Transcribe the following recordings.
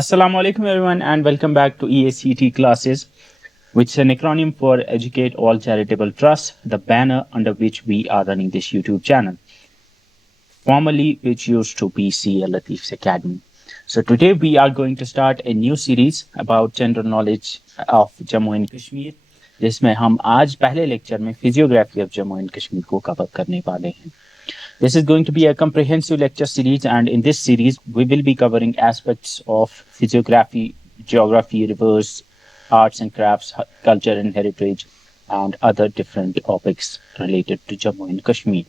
Assalamu alaikum everyone and welcome back to EACT classes, which is an acronym for Educate All Charitable Trust, the banner under which we are running this YouTube channel, formerly which used to be CA Latif's Academy. So today we are going to start a new series about general knowledge of Jammu and Kashmir, जिसमें हम आज पहले lecture में physiography of Jammu and Kashmir को cover करने वाले हैं. This is going to be a comprehensive lecture series, and in this series, we will be covering aspects of physiography, geography, rivers, arts and crafts, culture and heritage, and other different topics related to Jammu and Kashmir.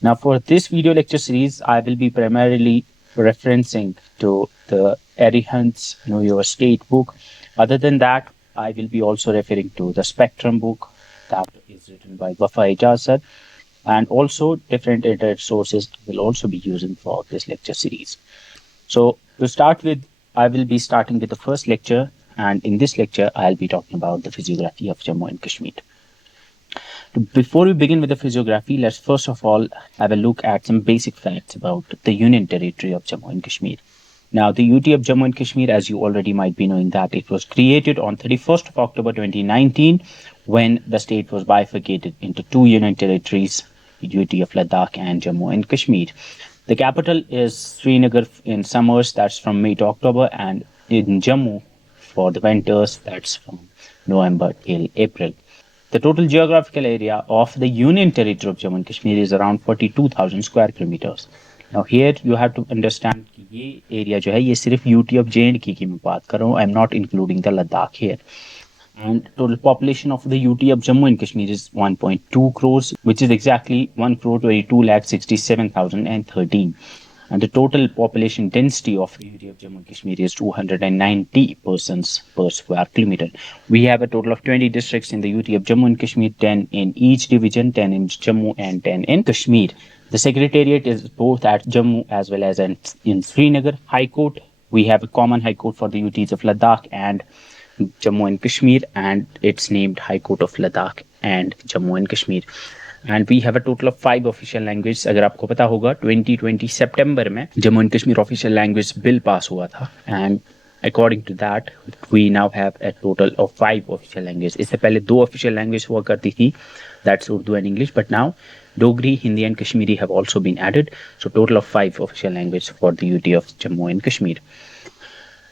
Now, for this video lecture series, I will be primarily referencing to the Arihant's Know Your State book. Other than that, I will be also referring to the Spectrum book that is written by Wafa Ijaz sir, and also different internet sources will also be using for this lecture series. So to start with, I will be starting with the first lecture, and in this lecture, I'll be talking about the physiography of Jammu and Kashmir. Before we begin with the physiography, let's first of all have a look at some basic facts about the Union Territory of Jammu and Kashmir. Now, the UT of Jammu and Kashmir, as you already might be knowing, that it was created on 31st of October 2019 when the state was bifurcated into two union territories, UT of Ladakh and Jammu and Kashmir. The capital is Srinagar in summers, that's from May to October, and in Jammu for the winters, that's from November till April. The total geographical area of the Union Territory of Jammu and Kashmir is around 42,000 square kilometers. Now here you have to understand कि ये area जो है ये सिर्फ UT of J&K की मैं बात कर रहा हूँ. I am not including the Ladakh here. And total population of the UT of Jammu and Kashmir is 1.2 crores, which is exactly 1,22,67,013. And the total population density of the UT of Jammu and Kashmir is 290 persons per square kilometer. We have a total of 20 districts in the UT of Jammu and Kashmir, 10 in each division, 10 in Jammu and 10 in Kashmir. The secretariat is both at Jammu as well as in Srinagar. High Court, we have a common High Court for the UTs of Ladakh and Jammu and Kashmir, and it's named High Court of Ladakh and Jammu and Kashmir. And we have a total of 5 official languages. अगर आपको पता होगा 2020 सितंबर में Jammu and Kashmir official language bill pass हुआ था, and according to that we now have a total of 5 official language. इससे पहले 2 ऑफिशियल लैंग्वेज हुआ करती थी, that's Urdu and English, but now Dogri, Hindi and Kashmiri have also been added. So total of 5 official languages for the UT of Jammu and Kashmir.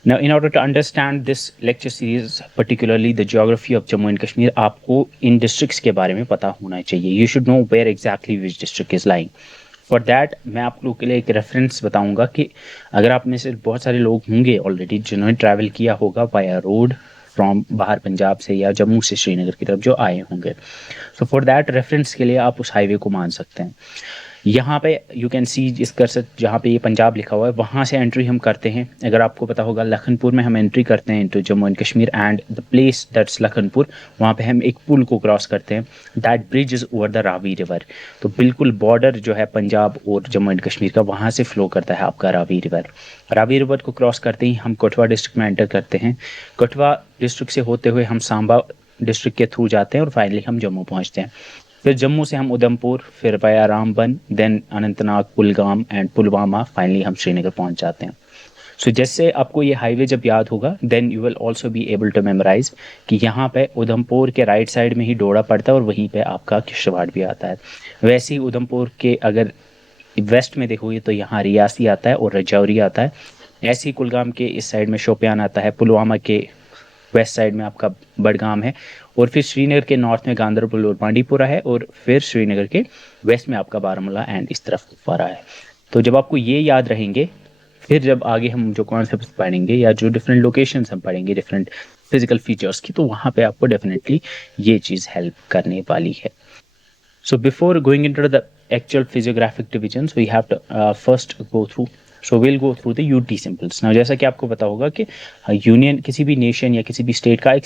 Now, in order to understand this lecture series, particularly the geography of Jammu and Kashmir, आपको इन districts के बारे में पता होना चाहिए. You should know where exactly which district is lying. For that, मैं आप लोगों के लिए एक रेफरेंस बताऊंगा कि अगर आप में से बहुत सारे लोग होंगे ऑलरेडी जिन्होंने ट्रैवल किया होगा वाया रोड फ्रॉम बाहर पंजाब से या जम्मू से श्रीनगर की तरफ जो आए होंगे, सो फॉर दैट रेफरेंस के लिए आप उस हाईवे को मान सकते हैं. यहाँ पे यू कैन सी इस कर्सर जहाँ पे ये पंजाब लिखा हुआ है वहाँ से एंट्री हम करते हैं. अगर आपको पता होगा लखनपुर में हम एंट्री करते हैं into Jammu and Kashmir, and the place that's Lakhanpur, वहाँ पे हम एक पुल को क्रॉस करते हैं. That bridge is over the Ravi river. तो बिल्कुल बॉर्डर जो है पंजाब और जम्मू एंड कश्मीर का वहाँ से फ्लो करता है आपका रावी रिवर. रावी रिवर को क्रॉस करते ही हम कठुआ डिस्ट्रिक्ट में एंटर करते हैं. कठुआ डिस्ट्रिक्ट से होते हुए हम सांबा डिस्ट्रिक्ट के थ्रू जाते हैं और फाइनली हम जम्मू पहुँचते हैं. फिर जम्मू से हम उधमपुर, फिर via Ramban, then Anantnag, Kulgam and Pulwama, finally हम श्रीनगर पहुंच जाते हैं. सो जैसे आपको ये हाईवे जब याद होगा, then you will also be able to memorise कि यहाँ पे उधमपुर के राइट साइड में ही डोडा पड़ता है और वहीं पे आपका किश्तवाड़ भी आता है. वैसे ही उधमपुर के अगर वेस्ट में देखोगे तो यहाँ रियासी आता है और रजौरी आता है. ऐसे ही कुलगाम के इस साइड में शोपियान आता है, पुलवामा के वेस्ट साइड में आपका बडगाम है, और फिर श्रीनगर के नॉर्थ में गांधरबल और बांडीपुरा है, और फिर श्रीनगर के वेस्ट में आपका बारामूला एंड इस तरफ कुपवारा है. तो जब आपको ये याद रहेंगे, फिर जब आगे हम जो कॉन्सेप्ट्स पढ़ेंगे या जो डिफरेंट लोकेशंस हम पढ़ेंगे डिफरेंट फिजिकल फीचर्स की, तो वहाँ पे आपको डेफिनेटली ये चीज़ हेल्प करने वाली है. So before going into the actual physiographic divisions, we have to first go through. So we'll go through the UT symbols. Now जैसा कि आपको पता होगा कि यूनियन किसी भी नेशन या किसी भी स्टेट का एक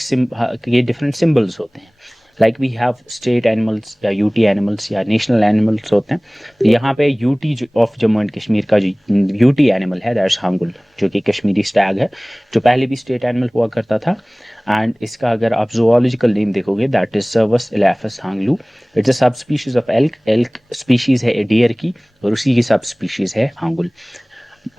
ये डिफरेंट सिम्बल्स होते हैं. Like we have state animals या यूटी एनिमल्स या नेशनल एनिमल्स होते हैं. तो यहाँ पे UT of Jammu and Kashmir का जो यूटी एनिमल है दैट्स हांगुल, जो कि कश्मीरी स्टैग है, जो पहले भी स्टेट एनिमल हुआ करता था. एंड इसका अगर आप जूलॉजिकल नेम देखोगे that is सर्वस एलेफस Hanglu. It's a सब species of elk. Elk species है डियर की और उसी की सब स्पीशीज है हांगुल.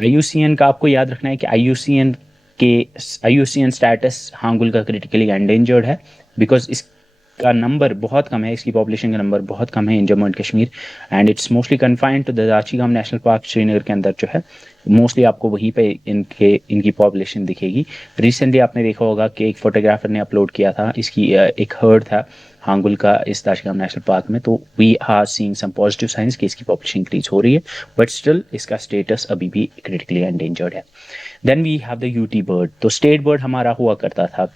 IUCN का आपको याद रखना है कि IUCN कि IUCN स्टेटस हांगुल का क्रिटिकली एंडेंजर्ड है, बिकॉज इसका नंबर बहुत कम है, इसकी पॉपुलेशन का नंबर बहुत कम है in Jammu and Kashmir, and it's mostly confined to the Dachigam national park Srinagar के अंदर जो है, मोस्टली आपको वहीं पे इनकी पॉपुलेशन दिखेगी। रिसेंटली आपने देखा होगा कि एक फोटोग्राफर ने अपलोड किया था, इसकी एक हर्ड था हांगुल का इस दाचीगाम नेशनल पार्क में, तो we are seeing some positive signs कि इसकी पॉपुलेशन इंक्रीज हो रही है, बट स्टिल इसका स्टेटस अभी भी क्रिटिकली एंडेंजर्ड है। Then we have the UT bird. तो स्टेट बर्ड हमारा हुआ करता था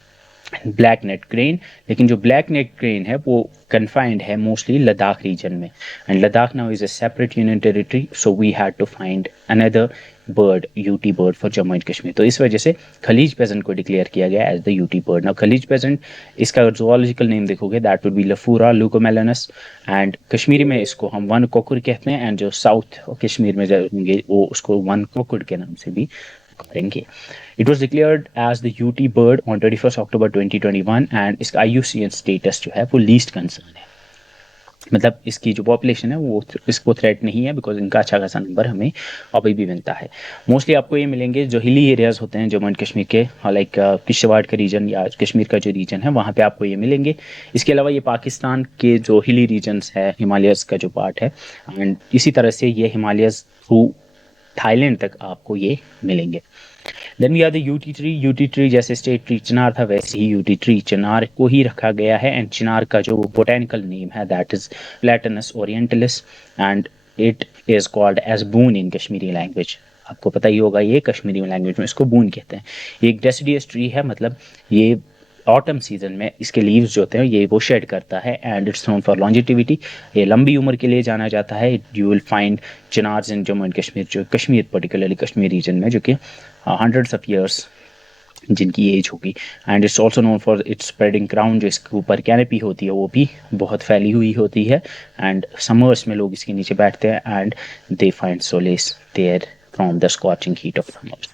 ब्लैक नेक क्रेन, लेकिन जो ब्लैक नेक क्रेन है वो कन्फाइंड है मोस्टली लद्दाख रीजन में, and Ladakh now is a separate union territory, so we had to find another bird, UT bird for Jammu and Kashmir. तो इस वजह से खलीज पेजेंट को डिक्लेयर किया गया as the UT bird. Now kalij pheasant, इसका जूलॉजिकल नेम देखोगे that would be Lophura leucomelanos, and Kashmiri में इसको हम वन कोकुर कहते हैं, एंड जो साउथ कश्मीर में होंगे वो उसको वन कोकुर के नाम से भी करेंगे। It was declared as the UT bird on 21st October 2021 and इसका IUCN स्टेटस जो है वो लीस्ट कंसर्न है, मतलब इसकी जो पॉपुलेशन है वो इसको थ्रेट नहीं है, बिकॉज इनका अच्छा खासा नंबर हमें अभी भी मिलता है। मोस्टली आपको ये मिलेंगे जो हिली एरियाज होते हैं जम्मू एंड कश्मीर के, लाइक किश्तवाड़ का रीजन या कश्मीर का जो रीजन है वहाँ पे आपको ये मिलेंगे। इसके अलावा ये पाकिस्तान के जो हिली रीजन्स है, हिमालयस का जो पार्ट है, एंड इसी तरह से ये हिमालयस थ्रू थाईलैंड तक आपको ये मिलेंगे। Then we are the UT tree. UT tree जैसे स्टेट ट्री चिनार था, वैसे ही यूटी ट्री चिनार को ही रखा गया है, एंड चिनार का जो बोटेनिकल नेम है that is Platanus orientalis, and it is called as boon in Kashmiri language. आपको पता ही होगा ये कश्मीरी लैंग्वेज में इसको बून कहते हैं। ये एक डेसिडियस ट्री है, मतलब ये ऑटम सीजन में इसके लीव्स जो होते हैं ये वो शेड करता है, and it's known for longevity, ये लंबी उम्र के लिए जाना जाता है। You will find chinars in Jammu and Kashmir, जो कश्मीर पर्टिकुलरली कश्मीर रीजन में, जो कि हंड्रेड्स ऑफ ईयर्स जिनकी एज होगी, and it's also known for its spreading crown, जो इसके ऊपर कैनपी होती है वो भी बहुत फैली हुई होती है, एंड समर्स में लोग इसके नीचे बैठते हैं and they find solace there from the scorching heat of summers.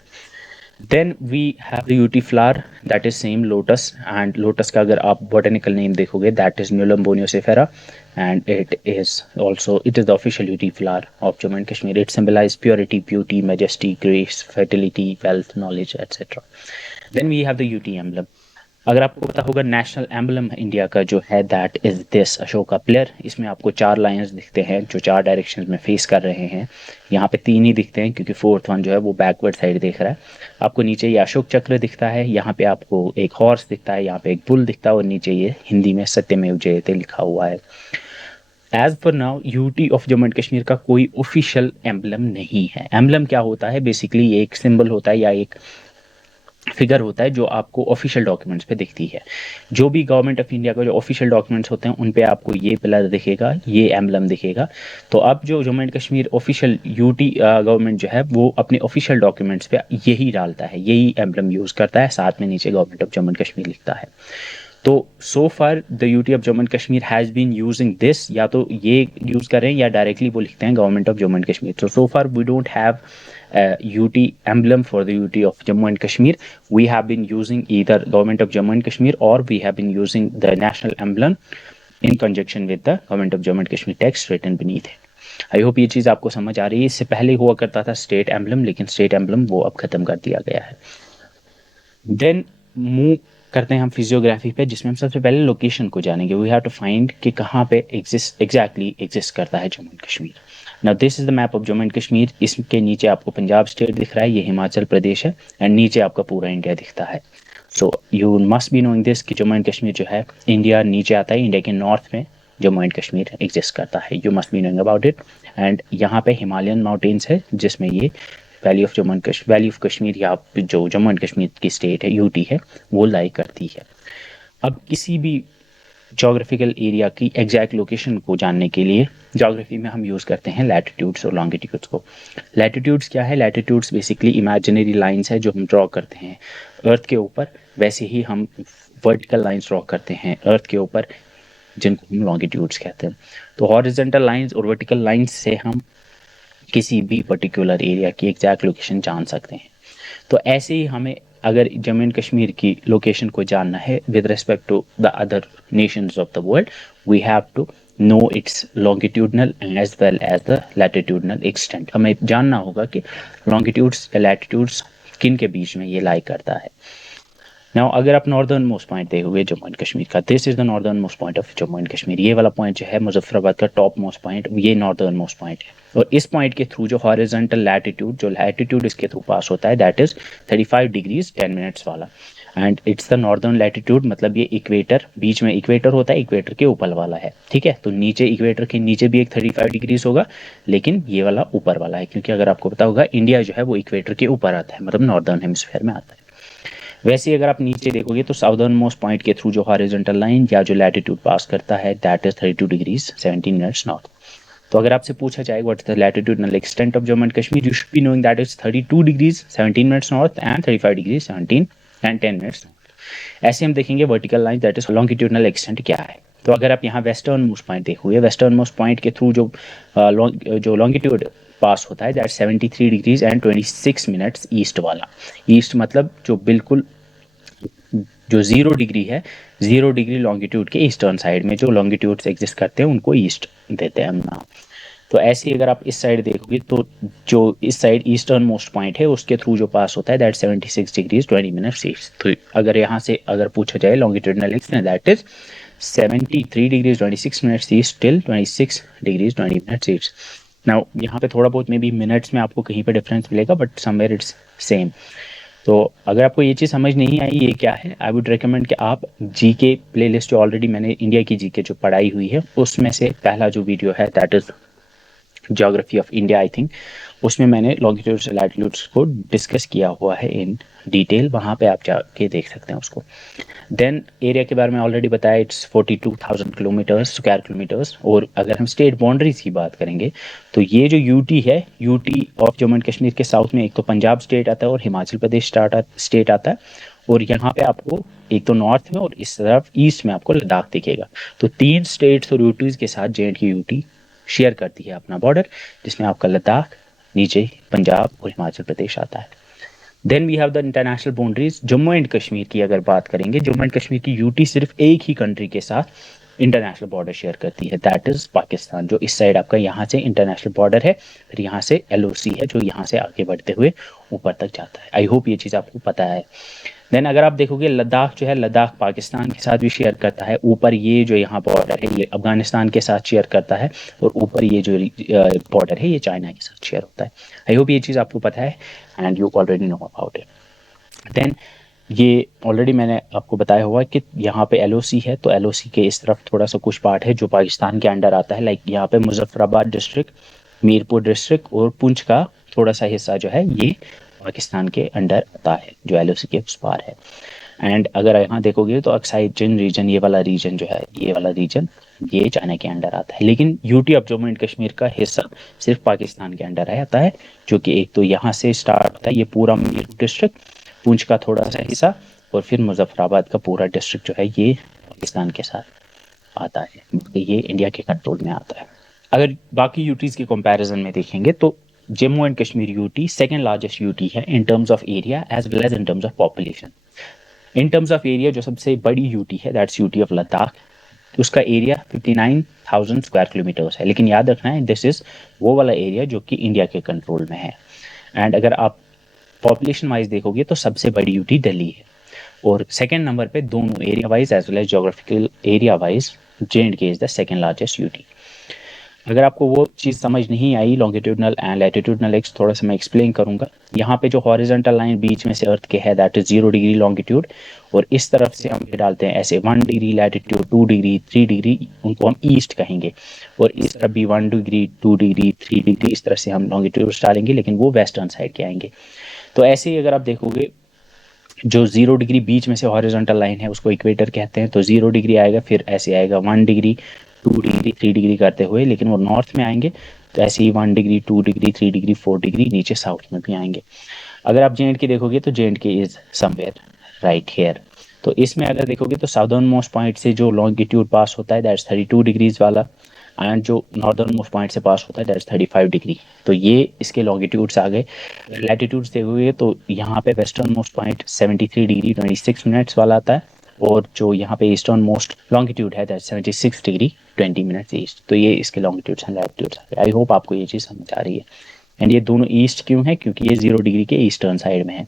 Then we have the UT flower that is same lotus, and lotus का अगर आप botanical name देखोगे that is Nulum boniocephala, and it is the official UT flower of Jammu and Kashmir. It symbolizes purity, beauty, majesty, grace, fertility, wealth, knowledge, etc. Then we have the UT emblem. अगर आपको पता होगा national emblem India का जो है that is this Ashoka pillar. इसमें आपको 4 Lions दिखते हैं जो 4 डायरेक्शंस में फेस कर रहे हैं। यहाँ पे 3 ही दिखते हैं क्योंकि 4th वन जो है वो बैकवर्ड साइड देख रहा है। आपको नीचे ये अशोक चक्र दिखता है, यहाँ पे आपको एक हॉर्स दिखता है, यहाँ पे एक बुल दिखता है, और नीचे ये हिंदी में सत्यमेव जयते लिखा हुआ है। As per now UT of Jammu and Kashmir का कोई ऑफिशियल एम्बलम नहीं है। एम्बलम क्या होता है? बेसिकली ये एक सिंबल होता है या एक फिगर होता है जो आपको ऑफिशियल डॉक्यूमेंट्स पे दिखती है। जो भी गवर्नमेंट ऑफ इंडिया का जो ऑफिशियल डॉक्यूमेंट्स होते हैं उन पे आपको ये पिलर दिखेगा, ये एम्बलम दिखेगा। तो अब जो Jammu and Kashmir official UT government जो है वो अपने ऑफिशियल डॉक्यूमेंट्स पे यही डालता है, यही एम्बलम यूज़ करता है, साथ में नीचे government of Jammu and Kashmir लिखता है। तो so far the UT of Jammu and Kashmir has been using this, या तो ये यूज़ करें या डायरेक्टली वो लिखते हैं government of Jammu and Kashmir. तो so far we don't have UT emblem for the UT of Jammu and Kashmir. We have been using either government of Jammu and Kashmir or we have been using the national emblem in conjunction with the government of Jammu and Kashmir text written beneath it. I hope ये चीज़ आपको समझ आ रही है। इससे पहले हुआ करता था स्टेट एम्बलम, लेकिन स्टेट एम्बलम वो अब खत्म कर दिया गया है। देन मूव करते हैं हम फिजियोग्राफी पे, जिसमें हम सबसे पहले लोकेशन को जानेंगे। वी हैव टू फाइंड कि कहाँ पे एग्जैक्टली एग्जिस्ट करता है Jammu and Kashmir. Now this is the map of Jammu and Kashmir. इसके नीचे आपको पंजाब स्टेट दिख रहा है, ये हिमाचल प्रदेश है, एंड नीचे आपका पूरा इंडिया दिखता है। So you must be knowing this कि जम्मू एंड कश्मीर जो है इंडिया नीचे आता है, इंडिया के नॉर्थ में जम्मू एंड कश्मीर एग्जिस्ट करता है। You must be knowing about it. And यहाँ पे हिमालयन माउंटेन्स है जिसमें ये वैली ऑफ कश्मीर या जो जम्मू एंड कश्मीर की स्टेट है यूटी है वो लाई करती है। अब किसी भी जोग्राफिकल एरिया की एग्जैक्ट लोकेशन को जानने के लिए जोग्राफी में हम यूज़ करते हैं लैटिट्यूड्स और लॉन्गिट्यूड्स को। लैटिट्यूड्स क्या है? लैटिट्यूड्स बेसिकली इमेजिनरी लाइंस है जो हम ड्रॉ करते हैं अर्थ के ऊपर, वैसे ही हम वर्टिकल लाइंस ड्रॉ करते हैं अर्थ के ऊपर जिनको हम लॉन्गिट्यूड्स कहते हैं। तो हॉरिजॉन्टल लाइंस और वर्टिकल लाइंस से हम किसी भी पर्टिकुलर एरिया की एग्जैक्ट लोकेशन जान सकते हैं। तो ऐसे ही हमें अगर जम्मू एंड कश्मीर की लोकेशन को जानना है with respect to the other nations of the world, we have to know its longitudinal as well as the latitudinal extent. हमें जानना होगा कि लॉन्गिट्यूड्स या लैटिट्यूड्स किन के बीच में ये लाई करता है। नाउ अगर आप नॉर्दर्न मोस्ट पॉइंट देखोगे जम्मू एंड कश्मीर का, this is the northern most point of Jammu and Kashmir. ये वाला पॉइंट जो है मुजफ्फराबाद का टॉप मोस्ट पॉइंट, ये नॉर्दर्न मोस्ट पॉइंट है। और इस पॉइंट के थ्रू जो हॉरिजॉन्टल लैटिट्यूड, जो लैटिट्यूड इसके थ्रू पास होता है, दैट इज 35 डिग्रीज 10 मिनट्स वाला। And it's the northern latitude, मतलब ये इक्वेटर, बीच में इक्वेटर होता है, इक्वेटर के ऊपर वाला है, ठीक है। तो नीचे इक्वेटर के नीचे भी एक 35 डिग्रीज होगा, लेकिन ये वाला ऊपर वाला है, क्योंकि अगर आपको पता होगा इंडिया जो है वो इक्वेटर के ऊपर आता है, मतलब नॉर्दर्न हेमिस्फीयर में आता है। वैसे ही अगर आप नीचे देखोगे तो साउदर्न मोस्ट पॉइंट के थ्रू जो हॉरिजॉन्टल लाइन या जो लैटिट्यूड पास करता है, that is 32 degrees 17 minutes north. तो अगर आपसे पूछा जाए what is the latitudinal extent of Jammu and Kashmir, you should be knowing that is 32 degrees 17 minutes north and 35 degrees 17 and 10 minutes north. ऐसे हम देखेंगे vertical line, that is longitudinal extent क्या है। तो अगर आप यहाँ वेस्टर्न मोस्ट पॉइंट देखोगे, वेस्टर्न मोस्ट पॉइंट के थ्रू जो लॉन्गिट्यूड पास होता है, that 73 degrees and 26 minutes east वाला। ईस्ट मतलब जो बिल्कुल जो 0 डिग्री है, 0 डिग्री लॉन्गिट्यूड के ईस्टर्न साइड में जो लॉन्गिट्यूड्स एग्जिस्ट करते हैं उनको ईस्ट देते हैं हम नाम। तो ऐसे ही अगर आप इस साइड देखोगे तो जो इस साइड ईस्टर्न मोस्ट पॉइंट है उसके थ्रू जो पास होता है, दैट 76 डिग्रीज 20 मिनट्स ईस्ट। तो अगर यहाँ से अगर पूछा जाए longitudinal extent, that is 73 degrees 26 minutes east till 26 degrees 20 minutes east. Now यहाँ पे थोड़ा बहुत मे बी मिनट्स में आपको कहीं पे डिफरेंस मिलेगा, बट समवेयर इट्स सेम। तो अगर आपको ये चीज़ समझ नहीं आई ये क्या है, आई वुड रिकमेंड कि आप जीके प्लेलिस्ट जो ऑलरेडी मैंने इंडिया की जीके जो पढ़ाई हुई है उसमें से पहला जो वीडियो है, that is geography of India I think, उसमें मैंने लॉन्गिट्यूड्स लैटिट्यूड्स को डिस्कस किया हुआ है इन डिटेल, वहाँ पे आप जाके देख सकते हैं उसको। देन एरिया के बारे में ऑलरेडी बताया, इट्स 42,000 किलोमीटर्स स्क्वायर किलोमीटर्स। और अगर हम स्टेट बाउंड्रीज की बात करेंगे तो ये जो यूटी है, UT of Jammu and Kashmir के साउथ में एक तो पंजाब स्टेट आता है और हिमाचल प्रदेश स्टेट आता है, और यहाँ पे आपको एक तो नॉर्थ में और इस तरफ ईस्ट में आपको लद्दाख दिखेगा। तो 3 स्टेट्स और यूटीज के साथ जे.एंड.के यूटी शेयर करती है अपना बॉर्डर, जिसमें आपका लद्दाख, नीचे पंजाब और हिमाचल प्रदेश आता है। Then we have the international boundaries. Jammu and Kashmir की अगर बात करेंगे, जम्मू एंड कश्मीर की यूटी सिर्फ एक ही कंट्री के साथ इंटरनेशनल बॉर्डर शेयर करती है, दैट इज पाकिस्तान। जो इस साइड आपका यहाँ से इंटरनेशनल बॉर्डर है, फिर यहाँ से एलओसी है जो यहाँ से आगे बढ़ते हुए ऊपर तक जाता है। आई होप ये चीज़ आपको पता है। देन अगर आप देखोगे लद्दाख जो है, लद्दाख पाकिस्तान के साथ भी शेयर करता है। ऊपर ये जो यहाँ बॉर्डर है ये अफगानिस्तान के साथ शेयर करता है, और ऊपर ये जो बॉर्डर है ये चाइना के साथ शेयर होता है। आई होप ये चीज़ आपको पता है and you already know about it. Then ये ऑलरेडी मैंने आपको बताया हुआ कि यहाँ पे एलओसी है, तो एलओसी के इस तरफ थोड़ा सा कुछ पार्ट है जो पाकिस्तान के अंडर आता है, लाइक यहाँ पे मुजफ्फराबाद डिस्ट्रिक्ट, मीरपुर डिस्ट्रिक्ट और पुंछ का थोड़ा सा हिस्सा जो है ये पाकिस्तान के अंडर आता है, जो एलओसी के उस पार है। एंड अगर यहाँ देखोगे तो अक्साई चिन रीजन, ये वाला रीजन जो है, ये वाला रीजन ये चाइना के अंडर आता है। लेकिन UT of Jammu and Kashmir का हिस्सा सिर्फ पाकिस्तान के अंडर आता है, जो कि एक तो यहाँ से स्टार्ट होता है ये पूरा मीरपुर डिस्ट्रिक्ट, पुंछ का थोड़ा सा हिस्सा, और फिर मुजफ्फराबाद का पूरा डिस्ट्रिक्ट जो है ये पाकिस्तान के साथ आता है, ये इंडिया के कंट्रोल में आता है। अगर बाकी यूटीज़ के कंपैरिजन में देखेंगे तो Jammu and Kashmir UT second largest UT है in terms of area as well as in terms of population. In terms of area जो सबसे बड़ी यूटी है, दैट्स यूटी ऑफ लद्दाख, उसका एरिया 59,000 स्क्वायर किलोमीटर्स है। लेकिन याद रखना है दिस इज वो वाला एरिया जो कि इंडिया के कंट्रोल में है। एंड अगर आप पॉपुलेशन वाइज देखोगे तो सबसे बड़ी यूटी दिल्ली है, और सेकेंड नंबर पे दोनों area wise as well as geographical area wise J and K is the second largest UT. अगर आपको वो चीज़ समझ नहीं आई लॉन्गिट्यूडनल एंड लैटिट्यूडनल एक्स, थोड़ा सा मैं एक्सप्लेन करूंगा। यहाँ पे जो हॉरिजॉन्टल लाइन बीच में से अर्थ के है, दैट इज 0 डिग्री लॉन्गिट्यूड, और इस तरफ से हम डालते हैं ऐसे 1 डिग्री लैटिट्यूड, 2 डिग्री, 3 डिग्री, उनको हम ईस्ट कहेंगे। और इस तरफ भी 1 डिग्री, 2 डिग्री, 3 डिग्री, इस तरह से हम लॉन्गिट्यूड डालेंगे, लेकिन वो वेस्टर्न साइड के आएंगे। तो ऐसे ही अगर आप देखोगे जो 0 डिग्री बीच में से हॉरिजॉन्टल लाइन है उसको इक्वेटर कहते हैं, तो 0 डिग्री आएगा, फिर ऐसे आएगा 1 डिग्री, 2 डिग्री, 3 डिग्री करते हुए, लेकिन वो नॉर्थ में आएंगे, तो ऐसे ही 1 डिग्री, 2 डिग्री, 3 डिग्री, 4 डिग्री नीचे साउथ में भी आएंगे। अगर आप जे.एंड.के देखोगे तो J and K is somewhere right here. तो इसमें अगर देखोगे तो साउदर्न मोस्ट पॉइंट से जो लॉन्गिट्यूड पास होता है दैट्स 32 डिग्रीज वाला, एंड जो नॉर्दर्न मोस्ट पॉइंट से पास होता है दैट्स 35 डिग्री। तो ये इसके लॉन्गिट्यूड्स आ गए। लैटिट्यूड्स देखोगे तो यहाँ पे western most point 73 degree 26 minutes वाला आता है, और जो यहाँ पे ईस्टर्न मोस्ट लॉन्गिट्यूड है दैट 76 डिग्री 20 मिनट्स ईस्ट। तो ये इसके लॉन्गिट्यूड्स एंड लैटिट्यूड्स आ गए। आई होप आपको ये चीज़ समझ आ रही है। एंड ये दोनों ईस्ट क्यों है, क्योंकि ये 0 डिग्री के ईस्टर्न साइड में है।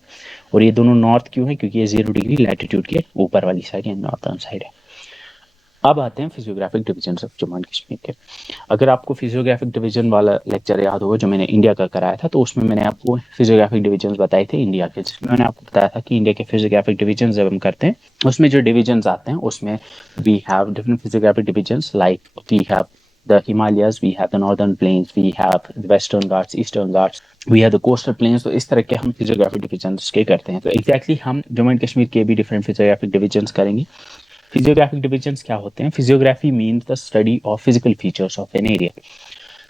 और ये दोनों नॉर्थ क्यों है, क्योंकि ये 0 डिग्री लैटिट्यूड के ऊपर वाली साइड या नॉर्थर्न साइड है। अब आते हैं physiographic division of Jammu and Kashmir के। अगर आपको फिजियोग्राफिक डिवीजन वाला लेक्चर याद होगा जो मैंने इंडिया का कराया था, तो उसमें मैंने आपको फिजियोग्राफिक डिवीजन बताए थे इंडिया के, जिसमें मैंने आपको बताया था कि इंडिया के फिजियोग्राफिक डिवीजन जब हम करते हैं उसमें जो डिवीजन आते हैं उसमें we have different physiographic division, like we have the Himalayas, we have the northern plains, we have the western Ghats, eastern Ghats, we have the coastal plains। तो इस तरह के हम फिजियोग्राफिक डिवीजन के करते हैं। तो एग्जैक्टली हम जम्मू एंड कश्मीर के भी डिफरेंट फिजियोग्राफिक डिवीजन करेंगे। फिजियोग्राफिक डिवीजन्स क्या होते हैं? Physiography means the study of physical features of an area.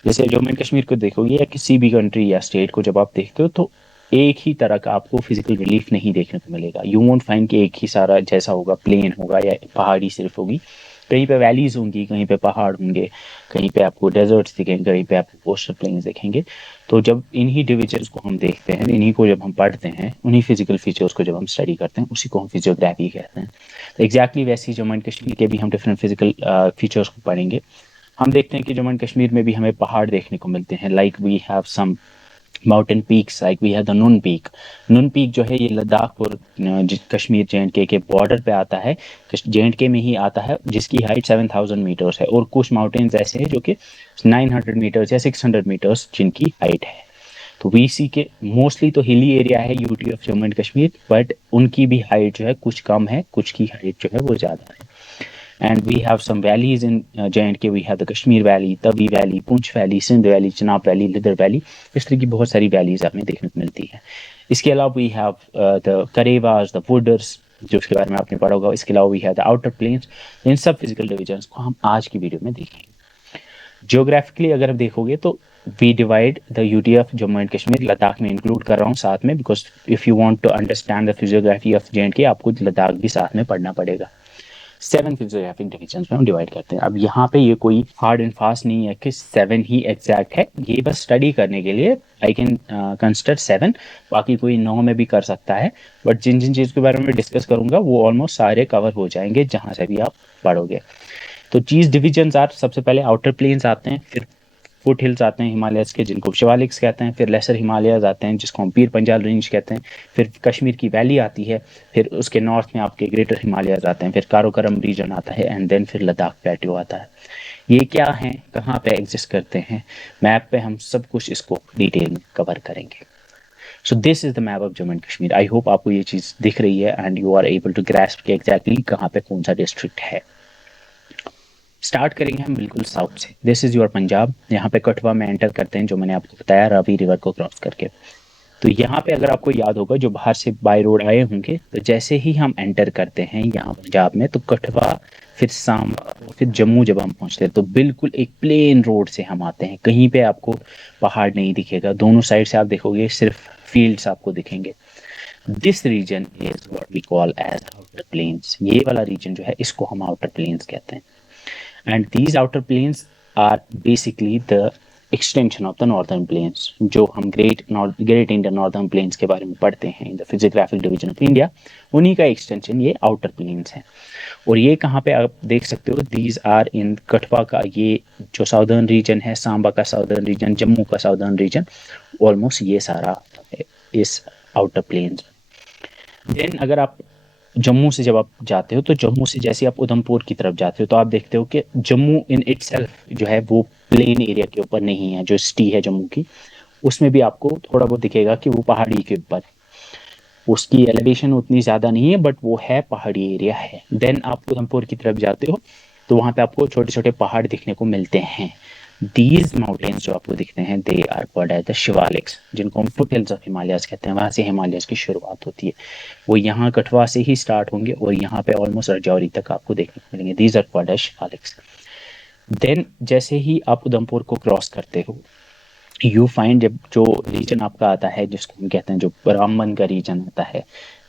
जैसे जम्मू एंड कश्मीर को देखोगे या किसी भी कंट्री या स्टेट को जब आप देखते हो तो एक ही तरह का आपको फिजिकल रिलीफ नहीं देखने को मिलेगा। यू वोंट फाइंड कि एक ही सारा जैसा होगा, प्लेन होगा या पहाड़ी सिर्फ होगी। कहीं पे वैलीज होंगी, कहीं पे पहाड़ होंगे, कहीं पे आपको डेजर्ट्स दिखेंगे, कहीं पे आपको कोस्टल प्लेन्स दिखेंगे। तो जब इन्हीं डिविजन्स को हम देखते हैं, इन्हीं को जब हम पढ़ते हैं, उन्हीं फिजिकल फीचर्स को जब हम स्टडी करते हैं, उसी को हम फिजियोग्राफी कहते हैं। तो एग्जैक्टली वैसे ही जम्मू एंड कश्मीर के भी हम डिफरेंट फिजिकल फीचर्स को पढ़ेंगे। हम देखते हैं कि जम्मू एंड कश्मीर में भी हमें पहाड़ देखने को मिलते हैं, like we have some mountain peaks, like we have the Nun peak. Nun peak जो है ये लद्दाख और कश्मीर जे के बॉर्डर पे आता है, जे में ही आता है, जिसकी हाइट 7000 मीटर्स है। और कुछ माउंटेन्स ऐसे हैं जो कि 900 मीटर्स या 600 मीटर्स जिनकी हाइट है। तो वीसी के मोस्टली तो हिली एरिया है UT of Jammu and Kashmir, but उनकी भी हाइट जो है कुछ कम है, कुछ की हाइट जो है वो ज़्यादा है। And we have some valleys in J&K. We have the Kashmir Valley, Tavi Valley, Punch Valley, Sindh Valley, Chenab Valley, Lidr Valley। इस तरह की बहुत सारी वैलीज हमें देखने को मिलती है। इसके अलावा we have the Karevas, the Wooders, जो उसके बारे में आपने पढ़ा होगा। इसके अलावा we have the outer plains। इन सब फिजिकल डिविजन्स को हम आज की वीडियो में देखेंगे। जियोग्राफिकली अगर आप देखोगे तो we divide the UT of Jammu and Kashmir, Ladakh में इंक्लूड कर रहा हूँ साथ में, because if you want to understand the physiography of J&K आपको लद्दाख भी साथ में पढ़ना पड़ेगा। 7 फिजियोग्राफिक डिविजन में हम डिवाइड करते हैं। अब यहाँ पे ये कोई हार्ड एंड फास्ट नहीं है कि 7 ही एग्जैक्ट है, ये बस स्टडी करने के लिए आई कैन कंसिडर 7, बाकी कोई 9 में भी कर सकता है। बट जिन जिन चीज़ के बारे में डिस्कस करूंगा वो ऑलमोस्ट सारे कवर हो जाएंगे जहाँ से भी आप पढ़ोगे। तो चीज़ डिविजन्स आर, सबसे पहले आउटर प्लेन्स आते हैं, फिर फुट हिल्स आते हैं हिमालयस के जिनको शिवालिक्स कहते हैं, फिर लेसर हिमालयस आते हैं जिसको हम पीर पंजाल रेंज कहते हैं, फिर कश्मीर की वैली आती है, फिर उसके नॉर्थ में आपके ग्रेटर हिमालयस आते हैं, फिर कारोकरम रीजन आता है, एंड देन फिर लद्दाख प्लेट्यू आता है। ये क्या है, कहाँ पे एग्जिस्ट करते हैं, मैप पे हम सब कुछ इसको डिटेल में कवर करेंगे। So this is the map of Jammu and Kashmir. I hope आपको ये चीज़ दिख रही है and you are able to grasp कि एग्जैक्टली कहाँ पे कौन सा डिस्ट्रिक्ट है। स्टार्ट करेंगे हम बिल्कुल साउथ से। This is your Punjab. यहाँ पे कठवा में एंटर करते हैं, जो मैंने आपको बताया, रावी रिवर को क्रॉस करके। तो यहाँ पे अगर आपको याद होगा जो बाहर से बाय रोड आए होंगे, तो जैसे ही हम एंटर करते हैं यहाँ पंजाब में, तो कठवा, फिर सांबा, फिर जम्मू जब हम पहुँचते हैं तो बिल्कुल एक प्लेन रोड से हम आते हैं। कहीं पे आपको पहाड़ नहीं दिखेगा, दोनों साइड से आप देखोगे सिर्फ फील्ड्स आपको दिखेंगे। This region is what we call as outer plains. ये वाला रीजन जो है इसको हम आउटर प्लेन्स कहते हैं। And these outer plains are basically the extension of the northern plains। जो हम ग्रेट इंडियन नॉर्दर्न प्लेन्स के बारे में पढ़ते हैं in the physiographic division of India, उन्हीं का एक्सटेंशन ये आउटर प्लेन्स है। और ये कहाँ पे आप देख सकते हो, दीज आर इन कठवा का ये जो साउदर्न रीजन है, सांबा का साउदर्न रीजन, जम्मू का साउदर्न रीजन, ऑलमोस्ट ये सारा इस आउटर प्लेन्स। देन अगर आप जम्मू से जब आप जाते हो, तो जम्मू से जैसे आप उधमपुर की तरफ जाते हो, तो आप देखते हो कि जम्मू इन इटसेल्फ जो है वो प्लेन एरिया के ऊपर नहीं है। जो सिटी है जम्मू की, उसमें भी आपको थोड़ा बहुत दिखेगा कि वो पहाड़ी के ऊपर, उसकी एलिवेशन उतनी ज़्यादा नहीं है बट वो है, पहाड़ी एरिया है। देन आप उधमपुर की तरफ जाते हो तो वहाँ पे आपको छोटे छोटे पहाड़ दिखने को मिलते हैं। दीज माउंटेन्स जो आपको दिखते हैं, they are called as the Shivaliks, जिनको हम फुट हिल्स ऑफ हिमालयस कहते हैं। वहाँ से हिमालयस की शुरुआत होती है, वो यहाँ कठवा से ही स्टार्ट होंगे और यहाँ पे ऑलमोस्ट रजौरी तक आपको देखने को मिलेंगे। These are called as Shivaliks. Then जैसे ही आप उधमपुर को क्रॉस करते हो, यू फाइंड, जब जो रीजन आपका आता है जिसको हम कहते हैं जो रामबन का रीजन आता है,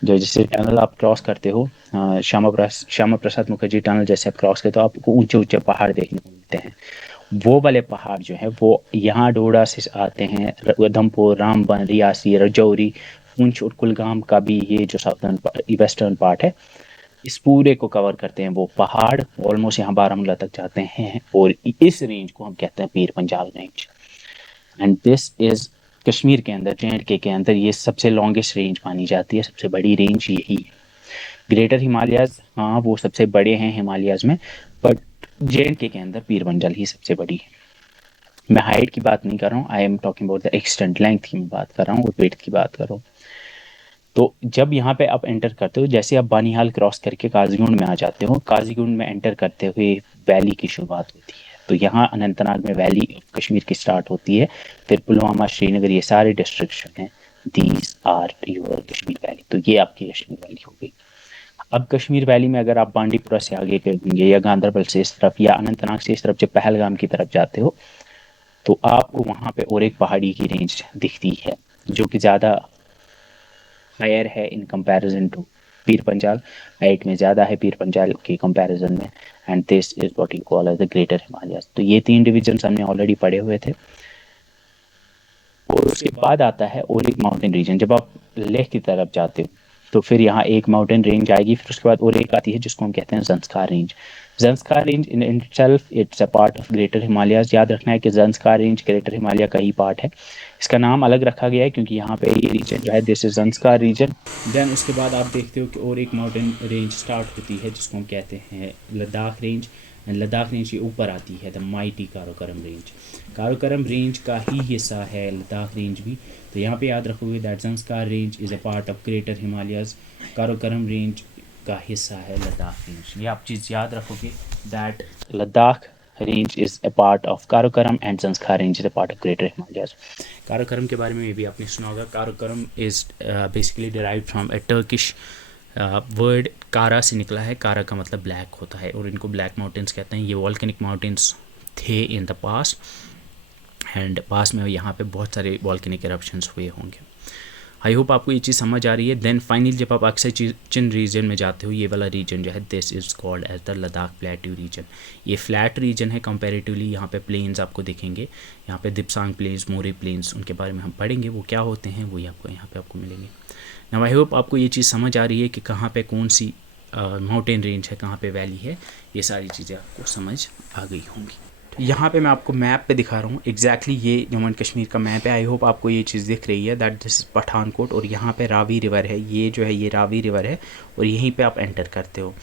जो जैसे टनल आप क्रॉस करते हो, श्यामा प्रसाद मुखर्जी टनल जैसे आप क्रॉस करते हो, आपको ऊंचे ऊंचे पहाड़ देखने को मिलते हैं। वो वाले पहाड़ जो है वो यहाँ डोडा से आते हैं, उधमपुर, रामबन, रियासी, रजौरी, पुंछ और कुलगाम का भी ये जो साउथर्न वेस्टर्न पार्ट है, इस पूरे को कवर करते हैं वो पहाड़। ऑलमोस्ट यहाँ बारामूला तक जाते हैं और इस रेंज को हम कहते हैं Pir Panjal range. And this is Kashmir के अंदर JNK के अंदर ये सबसे लॉन्गेस्ट रेंज मानी जाती है, सबसे बड़ी रेंज यही है। ग्रेटर हिमालयाज, हाँ वो सबसे बड़े हैं हिमालयाज में, बट JNK के अंदर पीरपंजल ही सबसे बड़ी है। मैं हाइट की बात नहीं कर रहा हूँ, I am talking about the extent, length की मैं बात कर रहा हूँ और वेट की बात कर रहा हूँ। तो जब यहाँ पे आप एंटर करते हो, जैसे आप बानिहाल क्रॉस करके काजीगुंड में आ जाते हो, काजीगुंड में एंटर करते हुए वैली की शुरुआत होती है। तो यहाँ अनंतनाग में वैली कश्मीर की स्टार्ट होती है, फिर पुलवामा, श्रीनगर, ये सारे डिस्ट्रिक्ट हैं, these are your Kashmir valley. तो ये आपकी कश्मीर वैली हो गई। अब कश्मीर वैली में अगर आप बांडीपुरा से आगे करेंगे या गांधरबल से इस तरफ या अनंतनाग से इस तरफ जब पहलगाम की तरफ जाते हो, तो आपको वहाँ पे और एक पहाड़ी की रेंज दिखती है जो कि ज़्यादा हायर है in comparison to Pir Panjal, height में ज़्यादा है पीर पंजाल के कंपैरिजन में। And this is what you call as the greater Himalayas. तो ये 3 डिवीजन हमने ऑलरेडी पढ़े हुए थे। और उसके बाद आता है और एक माउंटेन रीजन। जब आप लेह की तरफ जाते हो तो फिर यहाँ एक माउंटेन रेंज आएगी, फिर उसके बाद और एक आती है जिसको हम कहते हैं Zanskar range. Zanskar range in itself it's a part of greater Himalayas. याद रखना है कि ज़ंस्कार रेंज ग्रेटर हिमालय का ही पार्ट है। इसका नाम अलग रखा गया है क्योंकि यहाँ पे ये रीजन जो है this is Zanskar region. Then उसके बाद आप देखते हो कि और एक माउंटेन रेंज स्टार्ट होती है जिसको हम कहते हैं Ladakh range. And Ladakh range के ऊपर आती है the mighty Karakoram range. Karakoram range का ही हिस्सा है लद्दाख रेंज भी। तो यहाँ पे याद रखोगे that Zanskar range is a part of greater Himalayas, Karakoram range का हिस्सा है लद्दाख रेंज। ये आप चीज़ याद रखोगे that Ladakh range is a part of Karakoram and Zanskar range is a part of greater Himalayas. Karakoram के बारे में भी आपने सुना होगा। Karakoram is basically derived from a Turkish word, कारा से निकला है। कारा का मतलब ब्लैक होता है और इनको ब्लैक माउंटेन्स कहते हैं। ये वॉल्केनिक माउंटेन्स थे इन द पास्ट एंड पास में यहाँ पे बहुत सारे वॉल्केनिक एरप्शंस हुए होंगे। आई होप आपको ये चीज़ समझ आ रही है। देन फाइनली जब आप अक्सर चिन रीजन में जाते हो, ये वाला रीजन जो है this is called as the Ladakh plateau region. ये फ्लैट रीजन है कंपैरेटिवली। यहाँ पे प्लेन्स आपको दिखेंगे, यहाँ पे दिपसांग प्लेन्स, मोरी प्लेन्स, उनके बारे में हम पढ़ेंगे वो क्या होते हैं, वही आपको यहाँ पे आपको मिलेंगे। नाउ आई होप आपको ये चीज़ समझ आ रही है कि कहाँ पे कौन सी माउंटेन रेंज है, कहाँ पे वैली है, ये सारी चीज़ें आपको समझ आ गई होंगी। यहाँ पे मैं आपको मैप पे दिखा रहा हूँ एग्जैक्टली ये जम्मू एंड कश्मीर का मैप है। आई होप आपको ये चीज़ दिख रही है दैट दिस पठानकोट और यहाँ पे रावी रिवर है। ये जो है ये रावी रिवर है और यहीं पे आप एंटर करते हो।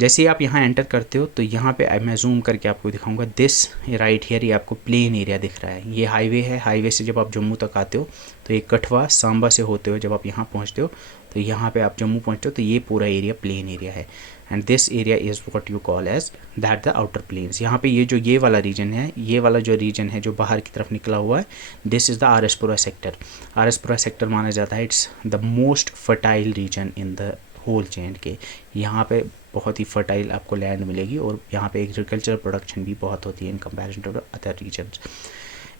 जैसे ही आप यहाँ एंटर करते हो तो यहाँ पे मैं जूम करके आपको दिखाऊंगा दिस राइट हियर, ये आपको प्लेन एरिया दिख रहा है। ये हाईवे है, हाईवे से जब आप जम्मू तक आते हो तो ये कठवा सांबा से होते हो जब आप यहाँ पहुँचते हो तो यहाँ पे आप जम्मू पहुँचते हो तो ये पूरा एरिया प्लेन एरिया है। And this area is what you call as that the outer plains. यहाँ पे ये जो ये वाला रीजन है, ये वाला जो रीजन है जो बाहर की तरफ निकला हुआ है, this is the RS Pura sector. RS Pura sector माना जाता है it's the most fertile region in the whole JNK। यहाँ पे बहुत ही फर्टाइल आपको लैंड मिलेगी और यहाँ पे एग्रीकल्चर प्रोडक्शन भी बहुत होती है in comparison to other regions.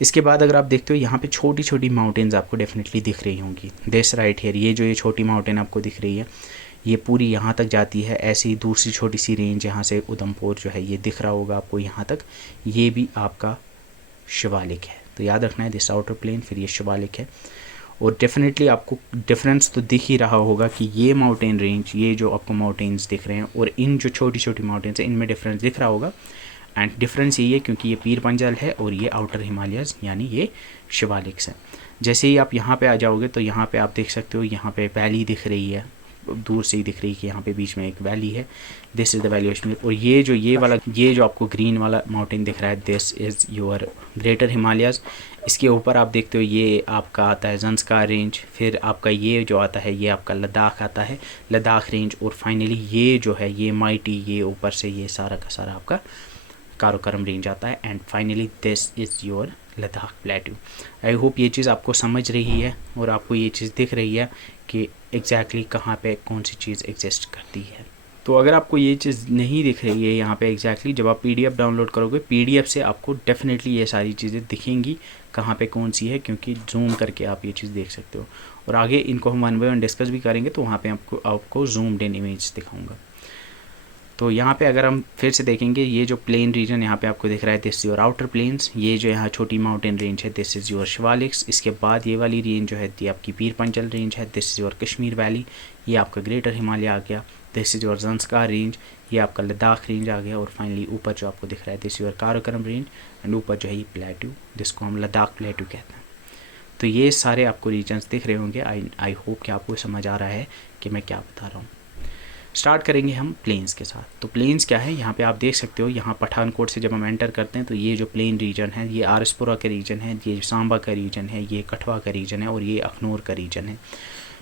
इसके बाद अगर आप देखते हो यहाँ पे छोटी छोटी माउंटेन्स आपको डेफिनेटली दिख रही होंगी। दिस राइट हियर, ये जो ये छोटी माउंटेन आपको दिख रही है ये पूरी यहाँ तक जाती है। ऐसे ही दूसरी छोटी सी रेंज यहाँ से उधमपुर जो है ये दिख रहा होगा आपको यहाँ तक, ये भी आपका शिवालिक है। तो याद रखना है दिस आउटर प्लेन, फिर ये शिवालिक है। और डेफिनेटली आपको डिफरेंस तो दिख ही रहा होगा कि ये माउंटेन रेंज, ये जो आपको माउंटेन्स दिख रहे हैं और इन जो छोटी छोटी माउंटेन्स हैं इनमें डिफरेंस दिख रहा होगा। एंड डिफरेंस यही है क्योंकि ये पीर पंजाल है और ये आउटर हिमालयस यानी ये शिवालिक्स है। जैसे ही आप यहाँ पे आ जाओगे तो यहाँ पे आप देख सकते हो यहाँ पे वैली दिख रही है, दूर से ही दिख रही है कि यहाँ पे बीच में एक वैली है। This is the valley of Kashmir. और ये जो ये जो आपको ग्रीन वाला माउंटेन दिख रहा है this is your greater Himalayas. इसके ऊपर आप देखते हो ये आपका आता है ज़ंस्कार रेंज, फिर आपका ये जो आता है ये आपका लद्दाख आता है, लद्दाख रेंज, और फाइनली ये जो है ये माइटी, ये ऊपर से ये सारा का सारा आपका काराकोरम रेंज आता है। And finally this is your Ladakh plateau. I hope ये चीज़ आपको समझ रही है और आपको ये चीज़ दिख रही है कि एग्जैक्टली कहाँ पे कौन सी चीज़ एग्जिस्ट करती है। तो अगर आपको ये चीज़ नहीं दिख रही है यहाँ पे एग्जैक्टली, जब आप PDF डाउनलोड करोगे PDF से आपको डेफिनेटली ये सारी चीज़ें दिखेंगी कहाँ पे कौन सी है, क्योंकि जूम करके आप ये चीज़ देख सकते हो। और आगे इनको हम 1 बाय 1 डिस्कस भी करेंगे तो वहाँ पे आपको जूम्ड इन इमेज दिखाऊंगा। तो यहाँ पे अगर हम फिर से देखेंगे ये जो प्लेन रीजन यहाँ पे आपको दिख रहा है दिस योर आउटर प्लेन्स, ये जो यहाँ छोटी माउंटेन रेंज है दिस इज़ योर शिवालिक्स। इसके बाद ये वाली रेंज जो है ये आपकी पीर पंजल रेंज है, this is your Kashmir valley, ये आपका ग्रेटर हिमालय आ गया, this is your Zanskar range, ये आपका लद्दाख रेंज आ गया, और फाइनली ऊपर जो आपको दिख रहा है this your Karakoram range, and ऊपर जो है ये प्लेट्यू जिसको हम लद्दाख प्लेट्यू कहते हैं। तो ये सारे आपको रीजन्स दिख रहे होंगे। आई होप कि आपको समझ आ रहा है कि मैं क्या बता रहा हूँ। स्टार्ट करेंगे हम प्लेन्स के साथ। तो प्लेन्स क्या है, यहाँ पे आप देख सकते हो, यहाँ पठानकोट से जब हम एंटर करते हैं तो ये जो प्लेन रीजन है, ये आरसपुरा का रीजन है, ये सांबा का रीजन है, ये कठवा का रीजन है और ये अखनूर का रीजन है।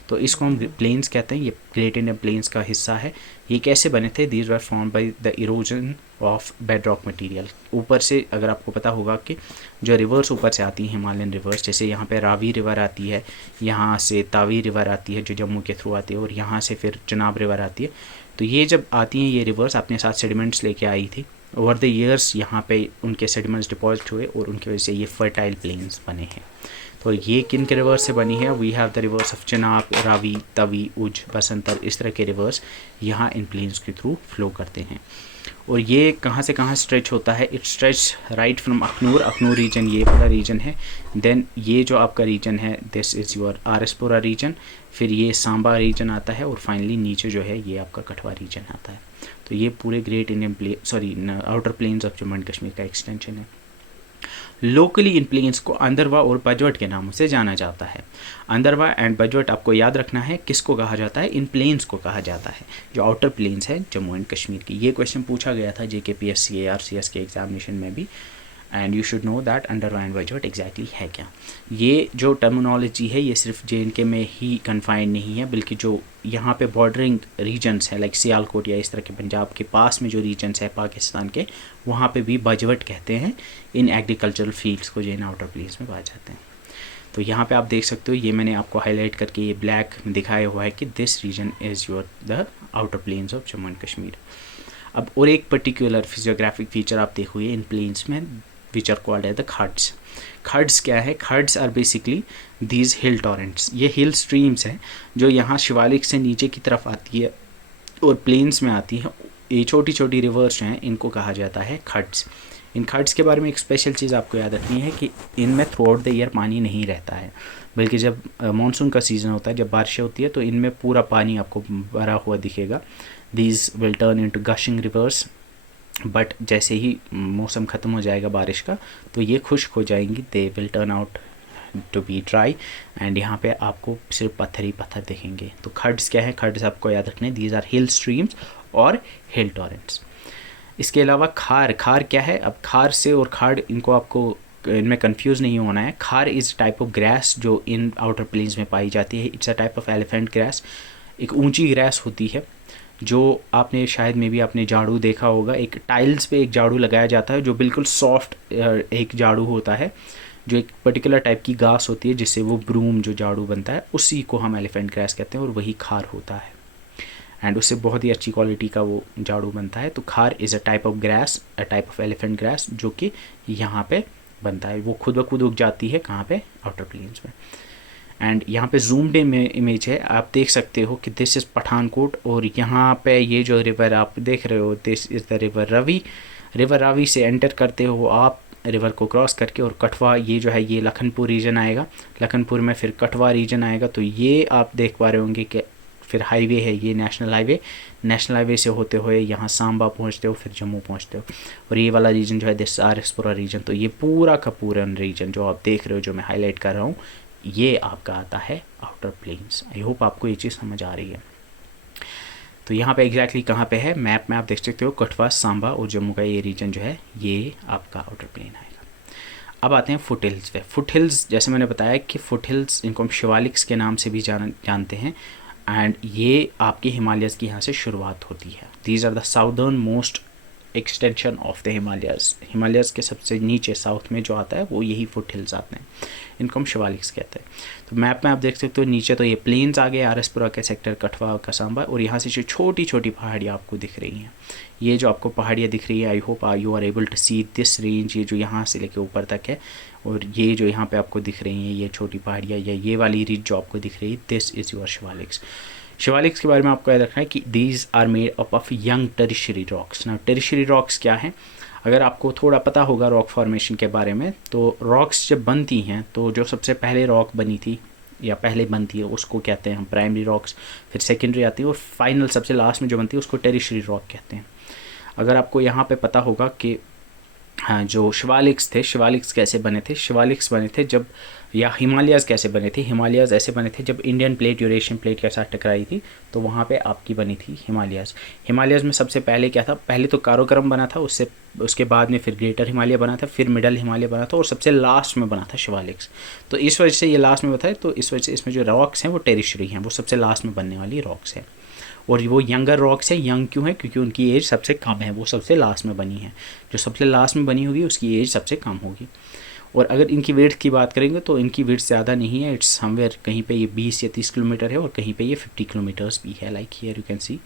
तो इसको हम प्लेन्स कहते हैं। ये ग्रेट इंडियन प्लेन्स का हिस्सा है। ये कैसे बने थे? These were form by the erosion of bed rock material. ऊपर से अगर आपको पता होगा कि जो रिवर्स ऊपर से आती हैं, हिमालयन रिवर्स, जैसे यहाँ पे रावी रिवर आती है, यहाँ से तावी रिवर आती है जो जम्मू के थ्रू आती है, और यहाँ से फिर चनाब रिवर आती है। तो ये जब आती हैं ये रिवर्स अपने साथ सेडिमेंट्स लेके आई थी। ओवर द ईयर्स यहाँ पे उनके सेडिमेंट्स डिपॉजिट हुए और उनकी वजह से ये फर्टाइल प्लेन्स बने हैं। तो ये किन के रिवर्स से बनी है? We have the rivers of Chenab, Ravi, Tawi, Ujh, Basantar, इस तरह के रिवर्स यहाँ इन प्लेन्स के थ्रू फ्लो करते हैं। और ये कहाँ से कहाँ स्ट्रेच होता है? It stretch right from Akhnoor region, ये पूरा रीजन है। देन ये जो आपका रीजन है, this is your RS Pura region, फिर ये सांबा रीजन आता है और फाइनली नीचे जो है ये आपका कठवा रीजन आता है। तो ये पूरे great Indian outer plains of Jammu and Kashmir का एक्सटेंशन है। लोकली इन प्लेन्स को अंदरवा और बजवट के नामों से जाना जाता है। अंदरवा एंड बजवट आपको याद रखना है, किसको कहा जाता है? इन प्लेन्स को कहा जाता है, जो आउटर प्लेन्स है जम्मू एंड कश्मीर की। ये क्वेश्चन पूछा गया था JKPSC ARCS के एग्जामिनेशन में भी, and you should know that Andarwah and Bajwat exactly है क्या। ये जो टर्मिनोलॉजी है ये सिर्फ JNK में ही कन्फाइंड नहीं है, बल्कि जो यहाँ पे बॉर्डरिंग रीजन्स हैं लाइक सियालकोट या इस तरह के पंजाब के पास में जो रीजन्स है पाकिस्तान के, वहाँ पे भी बजवट कहते हैं इन एग्रीकल्चरल फील्ड्स को, जो इन आउटर प्लेन्स में पाए जाते हैं। तो यहाँ पे आप देख सकते हो, ये मैंने आपको हाईलाइट करके ये ब्लैक दिखाया हुआ है कि this region is your the outer plains of Jammu and Kashmir. अब और एक पर्टिकुलर फिजियोग्राफिक फीचर आप देखोगे इन प्लेन्स में, which are called as the khads. Khads क्या है? Khads are basically these hill torrents. ये हिल स्ट्रीम्स हैं जो यहाँ शिवालिक से नीचे की तरफ आती है और प्लेन्स में आती है। ये छोटी छोटी रिवर्स हैं, इनको कहा जाता है खड्स। इन खड्स के बारे में एक स्पेशल चीज़ आपको याद रखनी है कि इनमें थ्रू आउट द ईयर पानी नहीं रहता है, बल्कि जब मानसून का सीज़न होता है, जब बारिशें होती है, तो इनमें पूरा पानी आपको भरा हुआ दिखेगा। These will turn into gushing reverse, but जैसे ही मौसम ख़त्म हो जाएगा बारिश का तो ये खुश्क हो जाएंगी, they will turn out to be dry, and यहाँ पे आपको सिर्फ पत्थर ही पत्थर दिखेंगे। तो खड्स क्या है? खड्स आपको याद रखने, दीज आर हिल स्ट्रीम्स और हिल टॉरेंट्स। इसके अलावा खार। खार क्या है? अब खार से और खाड़, इनको आपको इनमें कंफ्यूज नहीं होना है। खार इज़ टाइप ऑफ ग्रास जो इन आउटर प्लेन्स में पाई जाती है। It's a type of elephant grass, एक ऊंची ग्रास होती है जो आपने शायद में भी आपने झाड़ू देखा होगा। एक टाइल्स पे एक झाड़ू लगाया जाता है जो बिल्कुल सॉफ्ट एक झाड़ू होता है, जो एक पर्टिकुलर टाइप की घास होती है जिससे वो ब्रूम जो झाड़ू बनता है, उसी को हम एलिफेंट ग्रास कहते हैं और वही खार होता है, एंड उससे बहुत ही अच्छी क्वालिटी का वो झाड़ू बनता है। तो खार is a type of grass, a type of elephant grass, जो कि यहाँ पे बनता है। वो खुद ब खुद उग जाती है कहाँ पे? आउटर प्लेन्स में। एंड यहाँ पे जूम्ड इमेज है, आप देख सकते हो कि दिस इज़ पठानकोट, और यहाँ पे ये जो रिवर आप देख रहे हो, this is the river Ravi. River Ravi से एंटर करते हो आप रिवर को क्रॉस करके, और कठवा ये जो है ये लखनपुर रीजन आएगा, लखनपुर में फिर कठवा रीजन आएगा। तो ये आप देख पा रहे होंगे कि फिर हाईवे है, ये नेशनल हाईवे से होते हुए यहाँ सांबा पहुँचते हो, फिर जम्मू पहुँचते हो, और ये वाला रीजन जो है दिस आरसपुरा रीजन। तो ये पूरा का पूरा रीजन जो आप देख रहे हो, जो मैं हाईलाइट कर रहा हूँ, ये आपका आता है आउटर प्लेन्स। आई होप आपको ये चीज़ समझ आ रही है। तो यहाँ पे एग्जैक्टली कहाँ पे है? मैप में आप देख सकते हो, कठवा, सांबा और जम्मू का ये रीजन जो है ये आपका आउटर प्लेन आएगा। अब आते हैं फुट हिल्स पे। फुट हिल्स, जैसे मैंने बताया कि फुट हिल्स, इनको हम शिवालिक्स के नाम से भी जानते हैं, एंड ये आपके हिमालयस की यहाँ से शुरुआत होती है। These are the southern most extension of the Himalayas के सबसे नीचे साउथ में जो आता है वो यही फुट हिल्स आते हैं, इनको हम शिवालिक्स कहते हैं। तो मैप में आप देख सकते हो, नीचे तो ये प्लेन्स आ गए आरसपुरा के सेक्टर, कठवा और सांबा, और यहाँ से जो छोटी छोटी पहाड़ियाँ आपको दिख रही हैं, ये जो आपको पहाड़ियाँ दिख रही है, I hope you are able to see this range, ये जो यहाँ से लेके ऊपर तक है, और ये जो यहाँ पे आपको दिख रही हैं ये छोटी पहाड़ियाँ, या ये वाली रीज जो आपको दिख रही है, this is your Shivaliks. Shivaliks के बारे में आपको याद रखना है कि these are made up of young tertiary rocks. ना टेरिशरी रॉक्स क्या है? अगर आपको थोड़ा पता होगा रॉक फॉर्मेशन के बारे में, तो रॉक्स जब बनती हैं तो जो सबसे पहले रॉक बनी थी या पहले बनती है उसको कहते हैं हम प्राइमरी रॉक्स, फिर सेकेंडरी आती है, और फाइनल सबसे लास्ट में जो बनती है उसको टेरिशरी रॉक कहते हैं। अगर आपको यहाँ पे पता होगा कि हाँ, जो शिवालिक्स थे, शिवालिक्स कैसे बने थे? शिवालिक्स बने थे जब, या हिमालयाज़ कैसे बने थे? हिमालयाज़ ऐसे बने थे जब इंडियन प्लेट यूरेशियन प्लेट के साथ टकराई थी, तो वहाँ पे आपकी बनी थी हिमालयाज़। हिमालयाज़ में सबसे पहले क्या था? पहले तो काराकोरम बना था, उससे उसके बाद में फिर ग्रेटर हिमालय बना था, फिर मिडल हिमालय बना था, और सबसे लास्ट में बना था शिवालिक्स। तो इस वजह से ये लास्ट में बताए, तो इस वजह से इसमें जो रॉक्स हैं वो टेरिशरी हैं, वो सबसे लास्ट में बनने वाली रॉक्स हैं। और वो यंगर रॉक्स है, यंग क्यों है? क्योंकि उनकी एज सबसे कम है, वो सबसे लास्ट में बनी है। जो सबसे लास्ट में बनी होगी उसकी एज सबसे कम होगी। और अगर इनकी वेट की बात करेंगे तो इनकी वेट ज़्यादा नहीं है, इट्स समवेयर, कहीं पे ये 20 या 30 किलोमीटर है, और कहीं पे ये 50 किलोमीटर्स भी है, like here you can C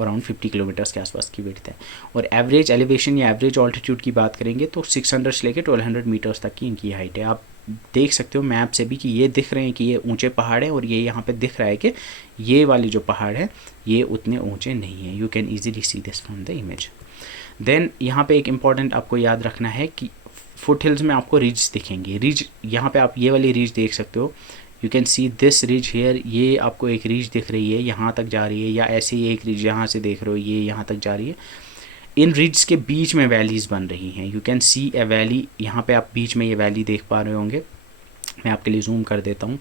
around 50 kilometres के आसपास की वेट है। और एवरेज एलिवेशन या एवरेज ऑल्टीट्यूड की बात करेंगे तो 600 से लेकर 1200 मीटर्स तक की इनकी हाइट है। आप देख सकते हो मैप से भी कि ये दिख रहे हैं कि ये ऊंचे पहाड़ हैं, और ये यहाँ पे दिख रहा है कि ये वाले जो पहाड़ हैं ये उतने ऊंचे नहीं हैं। You can easily see this from the image. Then यहाँ पे एक इम्पॉर्टेंट आपको याद रखना है कि फुट हिल्स में आपको रिज दिखेंगे। रिज यहाँ पे आप ये वाली रिज देख सकते हो, you can see this ridge here, ये आपको एक रिज दिख रही है, यहाँ तक जा रही है, या ऐसे ही एक रिज यहाँ से देख रहे हो, ये यहाँ तक जा रही है। इन रिज के बीच में वैलीज बन रही हैं, you can C A valley, यहाँ पे आप बीच में ये वैली देख पा रहे होंगे। मैं आपके लिए जूम कर देता हूँ।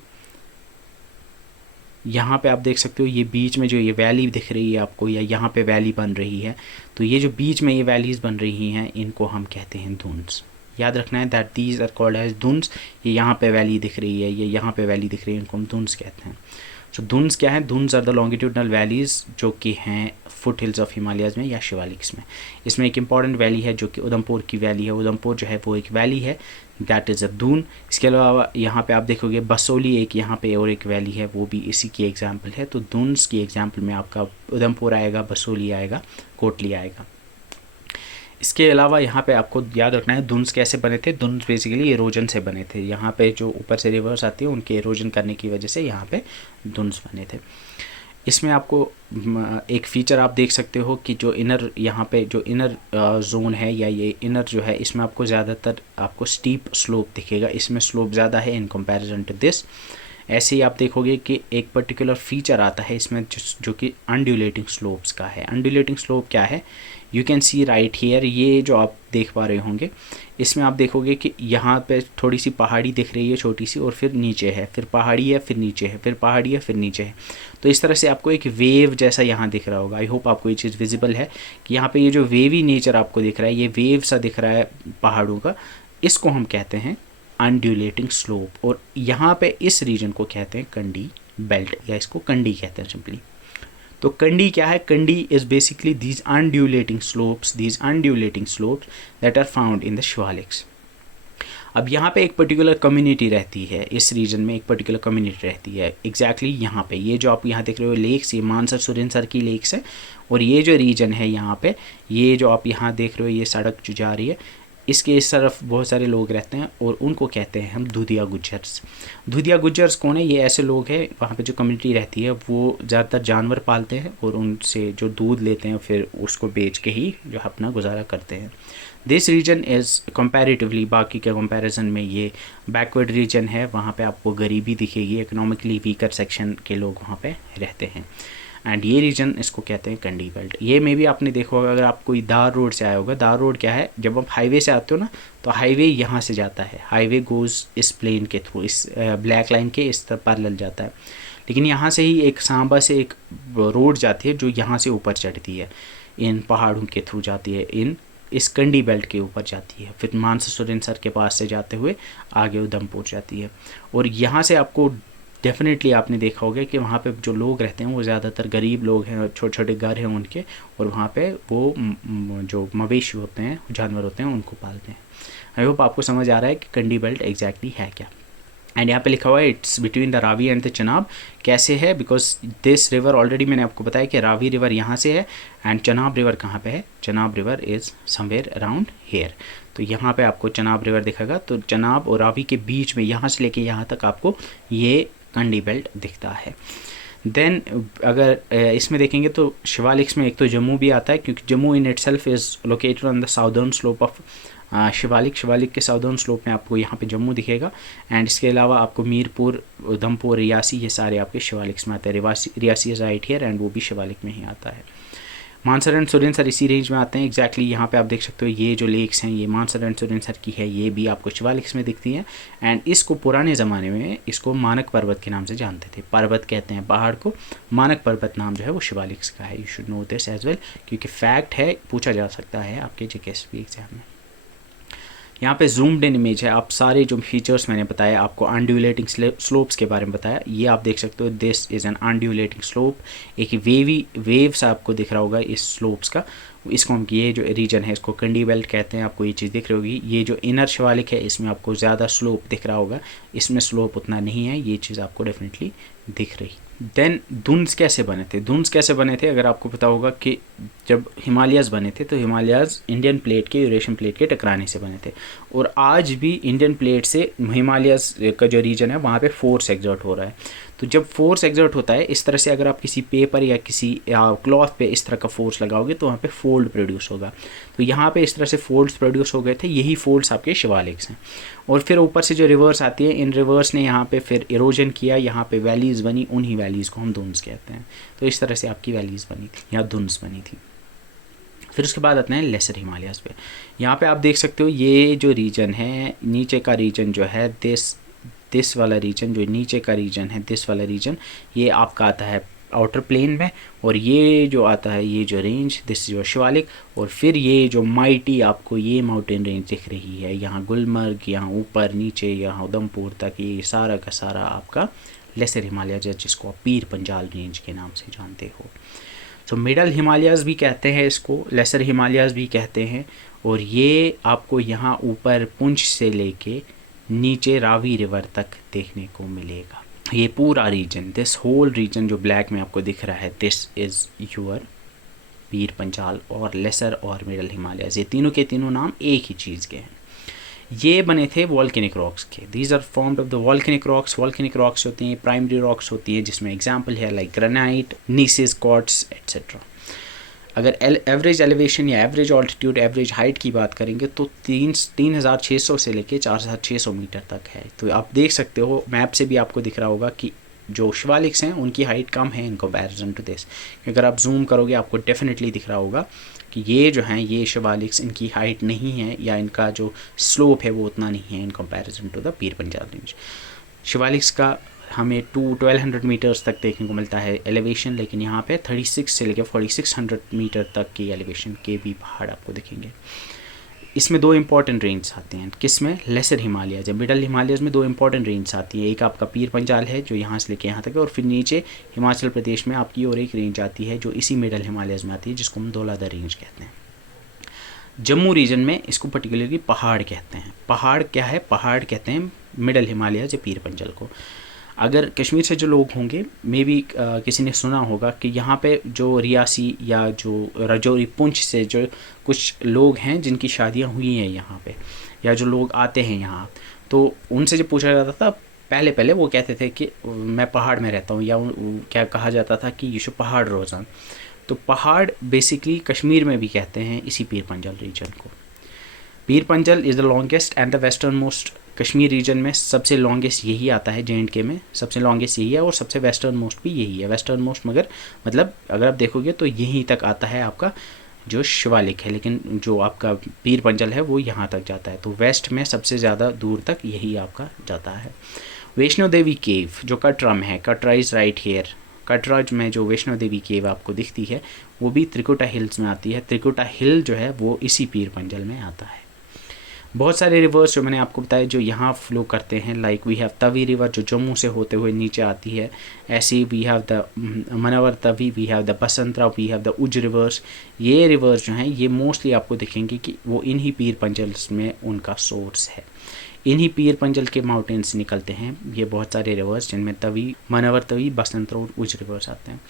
यहाँ पे आप देख सकते हो ये बीच में जो ये वैली दिख रही है आपको, या यहाँ पे वैली बन रही है, तो ये जो बीच में ये वैलीज बन रही हैं इनको हम कहते हैं दुन्स। याद रखना है that these are called as duns. ये यहाँ पे वैली दिख रही है, ये यहाँ पे वैली दिख रही है, इनको हम दुन्स कहते हैं। सो दुन्स क्या है? दुन्स आर द लॉन्गिट्यूडनल वैलीज जो कि हैं फुट हिल्स ऑफ हिमालयाज़ में या शिवालिक्स में। इसमें एक इंपॉर्टेंट वैली है जो कि उधमपुर की वैली है। उधमपुर जो है वो एक वैली है, दैट इज़ अ दून। इसके अलावा यहाँ पे आप देखोगे बसोली एक यहाँ पे और एक वैली है, वो भी इसी की एग्जाम्पल है। तो दून्स की एग्जाम्पल में आपका उधमपुर आएगा, बसोली आएगा, कोटली आएगा। इसके अलावा यहाँ पे आपको याद रखना है दुन्स कैसे बने थे। दुन्स बेसिकली एरोजन से बने थे, यहाँ पे जो ऊपर से रिवर्स आती है उनके एरोजन करने की वजह से यहाँ पे दुन्स बने थे। इसमें आपको एक फ़ीचर आप देख सकते हो कि जो इनर यहाँ पे जो इनर जोन है, या ये इनर जो है, इसमें आपको ज़्यादातर आपको स्टीप स्लोप दिखेगा, इसमें स्लोप ज़्यादा है इन कंपैरिजन टू दिस। ऐसे ही आप देखोगे कि एक पर्टिकुलर फीचर आता है इसमें जो कि अनड्यूलेटिंग स्लोप्स का है। अनड्यूलेटिंग स्लोप क्या है? You can C right here, ये जो आप देख पा रहे होंगे, इसमें आप देखोगे कि यहाँ पे थोड़ी सी पहाड़ी दिख रही है छोटी सी, और फिर नीचे है, फिर पहाड़ी है, फिर नीचे है, फिर पहाड़ी है, फिर नीचे है। तो इस तरह से आपको एक वेव जैसा यहाँ दिख रहा होगा। आई होप आपको ये चीज़ विजिबल है कि यहाँ पे ये जो वेवी नेचर आपको दिख रहा है, ये वेव सा दिख रहा है पहाड़ों का, इसको हम कहते हैं अनड्यूलेटिंग स्लोप। और यहाँ पे इस रीजन को कहते हैं कंडी बेल्ट, या इसको कंडी कहते हैं सिंपली। तो कंडी क्या है? Kandi is basically these undulating slopes that are found in the Shivaliks. अब यहाँ पे एक पर्टिकुलर कम्युनिटी रहती है, इस रीजन में एक पर्टिकुलर कम्युनिटी रहती है एग्जैक्टली यहाँ पे। ये जो आप यहाँ देख रहे हो लेक्स, ये मानसर सुरेनसर की लेक्स है, और ये जो रीजन है यहाँ पे, ये जो आप यहाँ देख रहे हो ये सड़क जो जा रही है, इसके इस तरफ बहुत सारे लोग रहते हैं, और उनको कहते हैं हम दुधिया गुज्जर्स। दुधिया गुज्जर्स कौन है? ये ऐसे लोग हैं, वहाँ पे जो कम्युनिटी रहती है वो ज़्यादातर जानवर पालते हैं, और उनसे जो दूध लेते हैं फिर उसको बेच के ही जो अपना गुजारा करते हैं। दिस रीजन इज़ कंपैरेटिवली, बाकी के कंपैरिजन में ये बैकवर्ड रीजन है, वहाँ पे आपको गरीबी दिखेगी, इकोनॉमिकली वीकर सेक्शन के लोग वहाँ पे रहते हैं। एंड ये रीजन इसको कहते हैं कंडी बेल्ट। ये में भी आपने देखा होगा, अगर आप कोई दार रोड से आया होगा, दार रोड क्या है? जब आप हाईवे से आते हो ना, तो हाईवे यहाँ से जाता है, हाईवे गोज़ इस प्लेन के थ्रू, इस ब्लैक लाइन के इस तरह पैरेलल जाता है। लेकिन यहाँ से ही एक सांबा से एक रोड जाती है जो यहाँ से ऊपर चढ़ती है, इन पहाड़ों के थ्रू जाती है, इन इस कंडी बेल्ट के ऊपर जाती है, फिर मानसा सुरेनसर के पास से जाते हुए आगे उधमपुर जाती है। और यहाँ से आपको डेफिनेटली आपने देखा होगा कि वहाँ पे जो लोग रहते हैं वो ज़्यादातर गरीब लोग हैं, छोटे छोटे घर हैं उनके, और वहाँ पे वो जो मवेशी होते हैं, जानवर होते हैं, उनको पालते हैं। आई होप आपको समझ आ रहा है कि कंडी बेल्ट एग्जैक्टली है क्या। एंड यहाँ पे लिखा हुआ है it's between the Ravi and the Chenab. कैसे है? बिकॉज दिस रिवर, ऑलरेडी मैंने आपको बताया कि रावी रिवर यहाँ से है, एंड चनाब रिवर कहाँ पे है? Chenab river is somewhere around hair. तो यहाँ पे आपको चनाब रिवर दिखेगा, तो चनाब और रावी के बीच में, यहाँ से लेके यहाँ तक आपको ये कंडी बेल्ट दिखता है। देन अगर इसमें देखेंगे तो शिवालिक्स में एक तो जम्मू भी आता है, क्योंकि Jammu in itself is located on the southern slope of Shivalik के साउदर्न स्लोप में आपको यहाँ पे जम्मू दिखेगा। एंड इसके अलावा आपको मीरपुर, उधमपुर, रियासी, ये सारे आपके शिवालिक्स में आते हैं। Reasi is right here, and वो भी शिवालिक में ही आता है। मानसर एंड सुरेंसर इसी रेंज में आते हैं एग्जैक्टली। यहाँ पे आप देख सकते हो ये जो लेक्स हैं ये मानसर एंड सुरेंसर की है, ये भी आपको शिवालिक्स में दिखती है। एंड इसको पुराने ज़माने में इसको मानक पर्वत के नाम से जानते थे। पर्वत कहते हैं पहाड़ को, मानक पर्वत नाम जो है वो शिवालिक्स का है। You should know this as well, क्योंकि फैक्ट है, पूछा जा सकता है आपके जीकेएसपी एग्जाम में। यहाँ पे जूम्ड इन इमेज है, आप सारे जो फीचर्स मैंने बताए, आपको अनड्यूलेटिंग स्लोप्स के बारे में बताया, ये आप देख सकते हो। दिस इज़ एन अनड्यूलेटिंग स्लोप, एक वेव्स आपको दिख रहा होगा इस स्लोप्स का। इसको हम, ये जो रीजन है इसको कंडी बेल्ट कहते हैं, आपको ये चीज़ दिख रही होगी। ये जो इनर शिवालिक है इसमें आपको ज़्यादा स्लोप दिख रहा होगा, इसमें स्लोप उतना नहीं है, ये चीज़ आपको डेफिनेटली दिख रही। देन दुन्स कैसे बने थे? दुन्स कैसे बने थे, अगर आपको पता होगा कि जब हिमालयाज़ बने थे तो हिमालयाज़ इंडियन प्लेट के, यूरेशियन प्लेट के टकराने से बने थे। और आज भी इंडियन प्लेट से हिमालयाज़ का जो रीजन है वहाँ पे फोर्स एग्जर्ट हो रहा है। तो जब फोर्स एग्जर्ट होता है इस तरह से, अगर आप किसी पेपर या किसी क्लॉथ पे इस तरह का फोर्स लगाओगे तो वहाँ पे फोल्ड प्रोड्यूस होगा। तो यहाँ पे इस तरह से फोल्ड्स प्रोड्यूस हो गए थे, यही फोल्ड्स आपके शिवालिक्स हैं। और फिर ऊपर से जो रिवर्स आती है, इन रिवर्स ने यहाँ पे फिर इरोजन किया, यहाँ पे वैलीज़ बनी, उन्हीं वैलीज़ को हम दुन्स कहते हैं। तो इस तरह से आपकी वैलीज़ बनी थी या दुन्स बनी थी। फिर उसके बाद आते हैं लेसर हिमालयाज़ पे। यहाँ पे आप देख सकते हो ये जो रीजन है, नीचे का रीजन जो है, दिस वाला रीजन, जो नीचे का रीजन है, दिस वाला रीजन, ये आपका आता है आउटर प्लेन में। और ये जो आता है, ये जो रेंज, दिस जो शिवालिक। और फिर ये जो माइटी आपको ये माउंटेन रेंज दिख रही है, यहाँ गुलमर्ग, यहाँ ऊपर नीचे, यहाँ उधमपुर तक, ये सारा का सारा आपका लेसर हिमालय, जिसको आप पीर पंजाल रेंज के नाम से जानते हो। तो मिडल हिमालयाज़ भी कहते हैं इसको, लेसर हिमालयाज़ भी कहते हैं। और ये आपको यहाँ ऊपर पुंछ से लेके नीचे रावी रिवर तक देखने को मिलेगा। ये पूरा रीजन, दिस होल रीजन जो ब्लैक में आपको दिख रहा है, this is your Pir Panjal और लेसर और मिडल हिमालयाज़। ये तीनों के तीनों नाम एक ही चीज़ के हैं। ये बने थे वॉल्केनिक रॉक्स के। These are formed of the volcanic rocks. Volcanic rocks होती हैं प्राइमरी रॉक्स होती हैं, जिसमें एग्जांपल है like granite, gneiss, quartz etcetera. अगर एवरेज एलिवेशन या एवरेज ऑल्टीट्यूड, एवरेज हाइट की बात करेंगे तो 3600 से लेके 4600 मीटर तक है। तो आप देख सकते हो मैप से भी आपको दिख रहा होगा कि जो शिवालिक्स हैं उनकी हाइट कम है इन कंपैरिजन टू दिस। अगर आप जूम करोगे आपको डेफिनेटली दिख रहा होगा कि ये जो हैं ये शिवालिक्स, इनकी हाइट नहीं है या इनका जो स्लोप है वो उतना नहीं है in comparison to the Pir Panjal range. Shivaliks का हमें 1200 मीटर्स तक देखने को मिलता है एलिवेशन, लेकिन यहाँ पे 36 से लेकर 4600 मीटर तक की एलिवेशन के भी पहाड़ आपको दिखेंगे। इसमें दो इंपॉर्टेंट रेंज आते हैं, किसमें? Lesser Himalayas. मिडल हिमालयाज में दो इंपॉर्टेंट रेंज आती है, एक आपका पीर पंजाल है जो यहाँ से लेके यहाँ तक है, और फिर नीचे हिमाचल प्रदेश में आपकी और एक रेंज आती है जो इसी मिडल हिमालयाज में आती है, जिसको हम धौलाधा रेंज कहते हैं। जम्मू रीजन में इसको पर्टिकुलरली पहाड़ कहते हैं। पहाड़ क्या है? पहाड़ कहते हैं मिडल हिमालयाज या पीर पंजाल को। अगर कश्मीर से जो लोग होंगे, मे बी किसी ने सुना होगा कि यहाँ पे जो रियासी या जो राजौरी, पुंछ से जो कुछ लोग हैं जिनकी शादियाँ हुई हैं यहाँ पे, या जो लोग आते हैं यहाँ, तो उनसे जब पूछा जाता था पहले वो कहते थे कि मैं पहाड़ में रहता हूँ, या क्या कहा जाता था कि यू शुड पहाड़ रोज़ान। तो पहाड़ बेसिकली कश्मीर में भी कहते हैं इसी पीर पंजाल रीजन को। Pir Panjal is the longest and the western most. Kashmir region में सबसे लॉन्गेस्ट यही आता है, J&K में सबसे लॉन्गेस्ट यही है, और सबसे वेस्टर्न मोस्ट भी यही है। वेस्टर्न मोस्ट मगर मतलब अगर आप देखोगे तो यहीं तक आता है आपका जो शिवालिक है, लेकिन जो आपका पीर पंजाल है वो यहाँ तक जाता है। तो वेस्ट में सबसे ज़्यादा दूर तक यही आपका जाता है। वैष्णो देवी केव जो कटरा में है, Katra is right here. Katra में जो वैष्णो देवी केव आपको दिखती है वो भी त्रिकुटा हिल्स में आती है। त्रिकुटा हिल जो है वो इसी पीर पंजाल में आता है। बहुत सारे रिवर्स जो मैंने आपको बताया जो यहाँ फ्लो करते हैं, like we have Tawi river जो जम्मू से होते हुए नीचे आती है। ऐसे we have the Manawar Tawi, we have the Basantar, we have the Ujh rivers. ये रिवर्स जो हैं ये मोस्टली आपको दिखेंगे कि वो इन्हीं पीर पंजाल्स में उनका सोर्स है। इन्हीं पीर पंजाल के माउंटेन्स निकलते हैं ये बहुत सारे रिवर्स, जिनमें तवी, मनवर तवी, बसंतरा और उज रिवर्स आते हैं।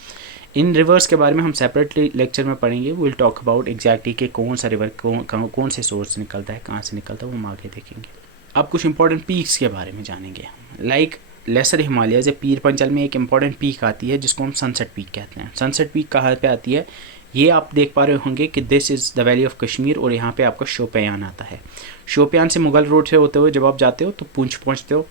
इन रिवर्स के बारे में हम सेपरेटली लेक्चर में पढ़ेंगे। विल टॉक अबाउट एग्जैक्टली कि कौन सा रिवर कौन से सोर्स से निकलता है, कहाँ से निकलता है, वो हम आगे देखेंगे। अब कुछ इंपॉर्टेंट पीक्स के बारे में जानेंगे। लाइक लेसर हिमालयाज या पीर पंजाल में एक इंपॉर्टेंट पीक आती है जिसको हम सनसेट पीक कहते हैं। सनसेट पीक कहाँ पे आती है? ये आप देख पा रहे होंगे कि this is the valley of Kashmir, और यहाँ पे आपका शोपियान आता है। शोपियान से मुगल रोड से होते हुए जब आप जाते हो तो पुंछ पहुँचते हो,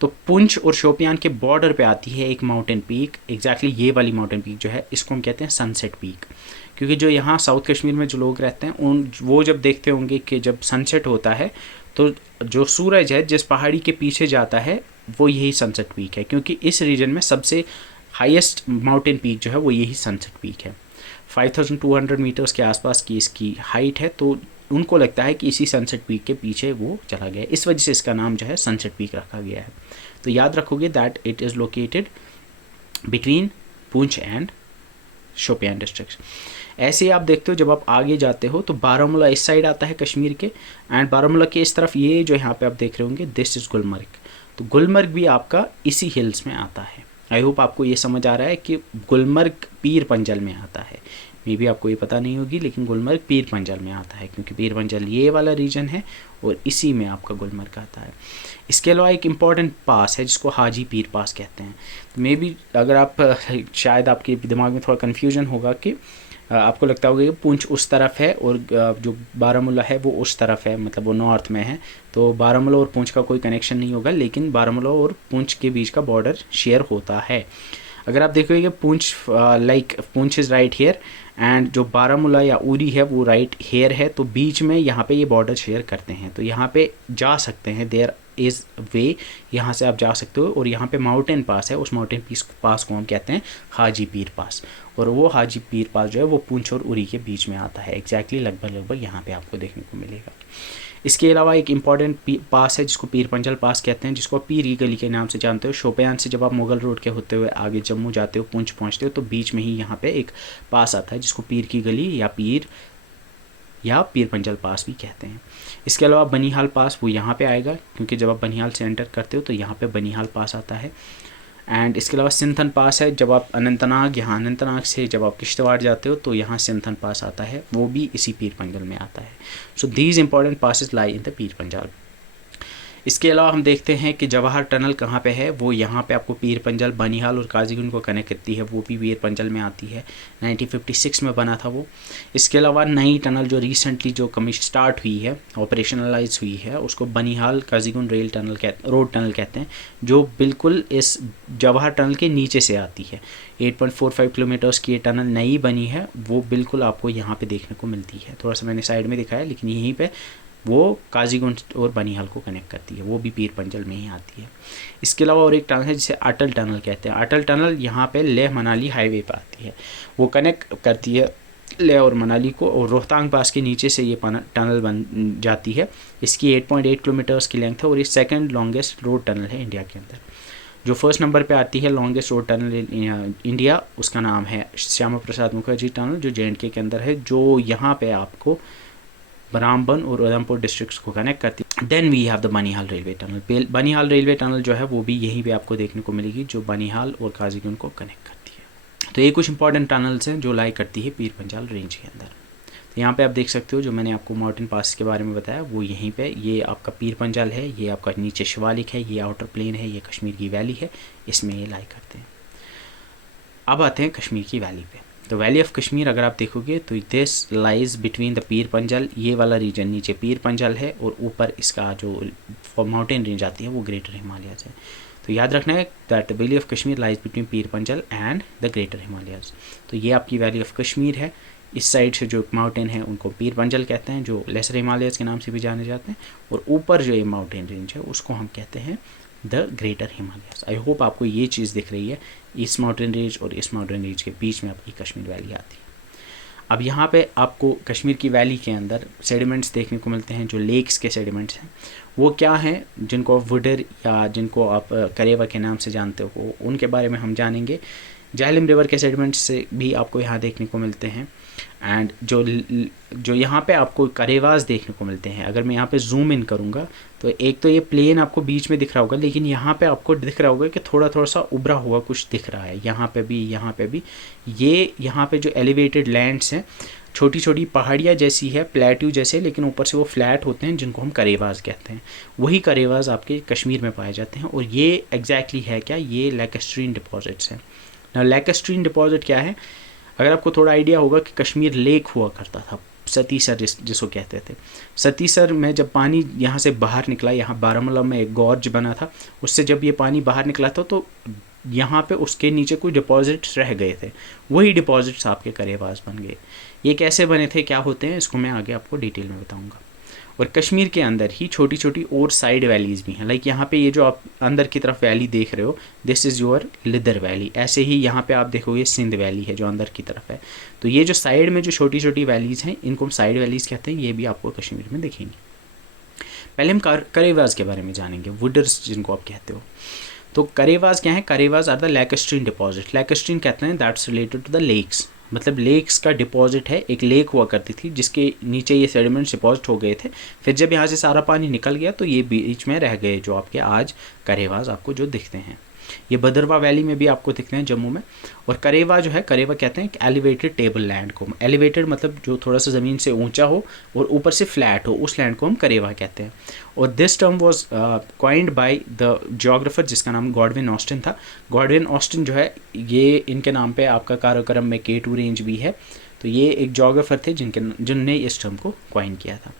तो पुंछ और शोपियान के बॉर्डर पे आती है एक माउंटेन पीक, एग्जैक्टली ये वाली माउंटेन पीक जो है इसको हम कहते हैं सनसेट पीक। क्योंकि जो यहाँ साउथ कश्मीर में जो लोग रहते हैं उन वो जब देखते होंगे कि जब सनसेट होता है तो जो सूरज है जिस पहाड़ी के पीछे जाता है वो यही सनसेट पीक है, क्योंकि इस रीजन में सबसे हाईएस्ट माउंटेन पीक जो है वो यही सनसेट पीक है। 5200 मीटर्स के आसपास की इसकी हाइट है, तो उनको लगता है कि इसी सनसेट पीक के पीछे वो चला गया, इस वजह से इसका नाम जो है सनसेट पीक रखा गया है। तो याद रखोगे that it is located between Poonch and Shopian district. ऐसे ही आप देखते हो जब आप आगे जाते हो तो बारामूला इस साइड आता है कश्मीर के, एंड बारामूला के इस तरफ ये जो यहाँ पे आप देख रहे होंगे दिस इज़ गुलमर्ग। तो गुलमर्ग भी आपका इसी हिल्स में आता है। आई होप आपको ये समझ आ रहा है कि गुलमर्ग पीर पंजल में आता है। मे बी आपको ये पता नहीं होगी लेकिन गुलमर्ग पीर पंजल में आता है, क्योंकि पीर पंजल ये वाला रीजन है और इसी में आपका गुलमर्ग आता है। इसके अलावा एक इम्पॉर्टेंट पास है जिसको हाजी पीर पास कहते हैं। तो मे बी अगर आप शायद आपके दिमाग में थोड़ा कन्फ्यूजन होगा कि आपको लगता होगा कि पुंछ उस तरफ है और जो बारामूला है वो उस तरफ है, मतलब वो नॉर्थ में है, तो बारामूला और पुंछ का कोई कनेक्शन नहीं होगा, लेकिन बारामूला और पुंछ के बीच का बॉर्डर शेयर होता है। अगर आप देखोगे कि Poonch Poonch is right here and जो बारामूला या उरी है वो राइट हेयर है, तो बीच में यहाँ पे ये बॉर्डर शेयर करते हैं। तो यहाँ पे जा सकते हैं, देयर इज़ वे, यहाँ से आप जा सकते हो। और यहाँ पे माउंटेन पास है, उस माउंटेन पास को हम कहते हैं हाजी पीर पास, और वो हाजी पीर पास जो है वो पुंछ और उरी के बीच में आता है, एग्जैक्टली लगभग यहाँ पे आपको देखने को मिलेगा। इसके अलावा एक इम्पॉर्टेंट पास है जिसको पीर पंजल पास कहते हैं, जिसको पीर की गली के नाम से जानते हो। शोपियान से जब आप मुगल रोड के होते हुए आगे जम्मू जाते हो, पुंछ पहुंचते हो, तो बीच में ही यहाँ पे एक पास आता है जिसको पीर की गली या पीर पंजल पास भी कहते हैं। इसके अलावा बनिहाल पास वो यहाँ पे आएगा, क्योंकि जब आप बनिहाल से एंटर करते हो तो यहाँ पे बनिहाल पास आता है। एंड इसके अलावा सिंथन पास है, जब आप अनंतनाग से जब आप किश्तवाड़ जाते हो तो यहाँ सिंथन पास आता है, वो भी इसी पीर पंजल में आता है। So these important passes lie in the Pir Panjal. इसके अलावा हम देखते हैं कि जवाहर टनल कहाँ पे है, वो यहाँ पे आपको पीर पंजल, बनिहाल और काजीगुंड को कनेक्ट करती है, वो भी पीर पंजल में आती है। 1956 में बना था वो। इसके अलावा नई टनल जो रिसेंटली जो स्टार्ट हुई है, ऑपरेशनलाइज हुई है, उसको बनिहाल काजीगुंड रोड टनल कहते हैं, जो बिल्कुल इस जवाहर टनल के नीचे से आती है। 8.45 किलोमीटर्स की ये टनल नई बनी है, वो बिल्कुल आपको यहाँ पे देखने को मिलती है। थोड़ा सा मैंने साइड में दिखाया, लेकिन यहीं पे वो काजीगुंड और बनिहाल को कनेक्ट करती है, वो भी पीर पंजल में ही आती है। इसके अलावा और एक टनल है जिसे अटल टनल कहते हैं। अटल टनल यहाँ पे लेह मनाली हाईवे पर आती है, वो कनेक्ट करती है लेह और मनाली को, और रोहतांग पास के नीचे से ये टनल बन जाती है। इसकी 8.8 किलोमीटर्स की लेंथ है और ये सेकंड लॉन्गेस्ट रोड टनल है इंडिया के अंदर। जो फर्स्ट नंबर पे आती है longest road tunnel in India, उसका नाम है श्यामा प्रसाद मुखर्जी टनल, जो J&K के अंदर है, जो यहाँ पे आपको रामबन और उधमपुर डिस्ट्रिक्ट्स को कनेक्ट करती है। Then we have the Banihal railway tunnel. Banihal railway tunnel जो है वो भी यहीं पे आपको देखने को मिलेगी, जो बनिहाल और काजीगुंड को कनेक्ट करती है। तो ये कुछ इंपॉर्टेंट टनल्स हैं जो लाई करती है पीर पंजाल रेंज के अंदर। तो यहाँ पे आप देख सकते हो जो मैंने आपको माउंटेन पास के बारे में बताया वो यहीं पे, ये आपका पीर पंजाल है, ये आपका नीचे शिवालिक है, ये आउटर प्लेन है, ये कश्मीर की वैली है, इसमें ये लाई करते हैं। अब आते हैं कश्मीर की वैली पे। तो वैली ऑफ कश्मीर अगर आप देखोगे तो दिस लाइज बिटवीन द पीर पंजल, ये वाला रीजन नीचे पीर पंजल है और ऊपर इसका जो माउंटेन रेंज आती है वो ग्रेटर हिमालयाज है। तो याद रखना है that the valley of Kashmir lies between Pir Panjal and the Greater Himalayas. तो ये आपकी वैली ऑफ कश्मीर है। इस साइड से जो माउंटेन है उनको पीर पंजल कहते हैं, जो लेसर हिमालयाज के नाम से भी जाने जाते हैं, और ऊपर जो ये माउंटेन रेंज है उसको हम कहते हैं the Greater Himalayas. I hope आपको ये चीज़ दिख रही है, इस माउंटेन रेंज और इस माउंटेन रेंज के बीच में आपकी कश्मीर वैली आती है। अब यहाँ पे आपको कश्मीर की वैली के अंदर सेडिमेंट्स देखने को मिलते हैं, जो लेक्स के सेडिमेंट्स हैं। वो क्या हैं, जिनको आप वुडर या जिनको आप करेवा के नाम से जानते हो, उनके बारे में हम जानेंगे। झेलम रिवर के सेडिमेंट्स से भी आपको यहाँ देखने को मिलते हैं। एंड जो यहाँ पे आपको करेवास देखने को मिलते हैं, अगर मैं यहाँ पे जूम इन करूँगा तो एक तो ये प्लेन आपको बीच में दिख रहा होगा, लेकिन यहाँ पे आपको दिख रहा होगा कि थोड़ा सा उभरा हुआ कुछ दिख रहा है, यहाँ पे भी ये यहाँ पे जो एलिवेटेड लैंड्स हैं, छोटी छोटी पहाड़ियाँ जैसी है, प्लेट्यू जैसे, लेकिन ऊपर से वो फ्लैट होते हैं, जिनको हम करेवास कहते हैं। वही करेवास आपके कश्मीर में पाए जाते हैं। और ये एग्जैक्टली है क्या, ये लैकेस्ट्रीन डिपॉजिट्स हैं। लैकेस्ट्रीन डिपॉजिट क्या है, अगर आपको थोड़ा आइडिया होगा कि कश्मीर लेक हुआ करता था सतीसर जिसको कहते थे। सतीसर में जब पानी यहाँ से बाहर निकला, यहाँ बारामूला में एक गॉर्ज बना था, उससे जब ये पानी बाहर निकला था तो यहाँ पे उसके नीचे कुछ डिपॉजिट्स रह गए थे, वही डिपॉजिट्स आपके करेवास बन गए। ये कैसे बने थे, क्या होते हैं, इसको मैं आगे आपको डिटेल में बताऊँगा। और कश्मीर के अंदर ही छोटी छोटी और साइड वैलीज़ भी हैं। लाइक यहाँ पे ये जो आप अंदर की तरफ वैली देख रहे हो, this is your Lidder valley. ऐसे ही यहाँ पे आप देखोगे सिंध वैली है जो अंदर की तरफ है। तो ये जो साइड में जो छोटी छोटी वैलीज़ हैं, इनको हम साइड वैलीज़ कहते हैं। ये भी आपको कश्मीर में दिखेंगे। पहले हम करेवास के बारे में जानेंगे, वुडर्स जिनको आप कहते हो। तो करेवास क्या है, karewas are the lacustrine deposit. Lacustrine कहते हैं that's related to the lakes, मतलब लेक्स का डिपॉजिट है। एक लेक हुआ करती थी जिसके नीचे ये सेडिमेंट्स डिपॉजिट हो गए थे, फिर जब यहाँ से सारा पानी निकल गया तो ये बीच में रह गए जो आपके आज करेवास आपको जो दिखते हैं। ये भद्रवाह वैली में भी आपको दिखते हैं जम्मू में। और करेवा जो है, करेवा कहते हैं एलिवेटेड टेबल लैंड को। एलिवेटेड मतलब जो थोड़ा सा ज़मीन से ऊंचा हो और ऊपर से फ्लैट हो, उस लैंड को हम करेवा कहते हैं। और this term was coined by the geographer जिसका नाम गॉडविन ऑस्टिन था। गॉडविन ऑस्टिन जो है, ये इनके नाम पे आपका कार्यक्रम में K2 रेंज भी है। तो ये एक जियोग्राफर थे जिनने इस टर्म को कॉइन किया था।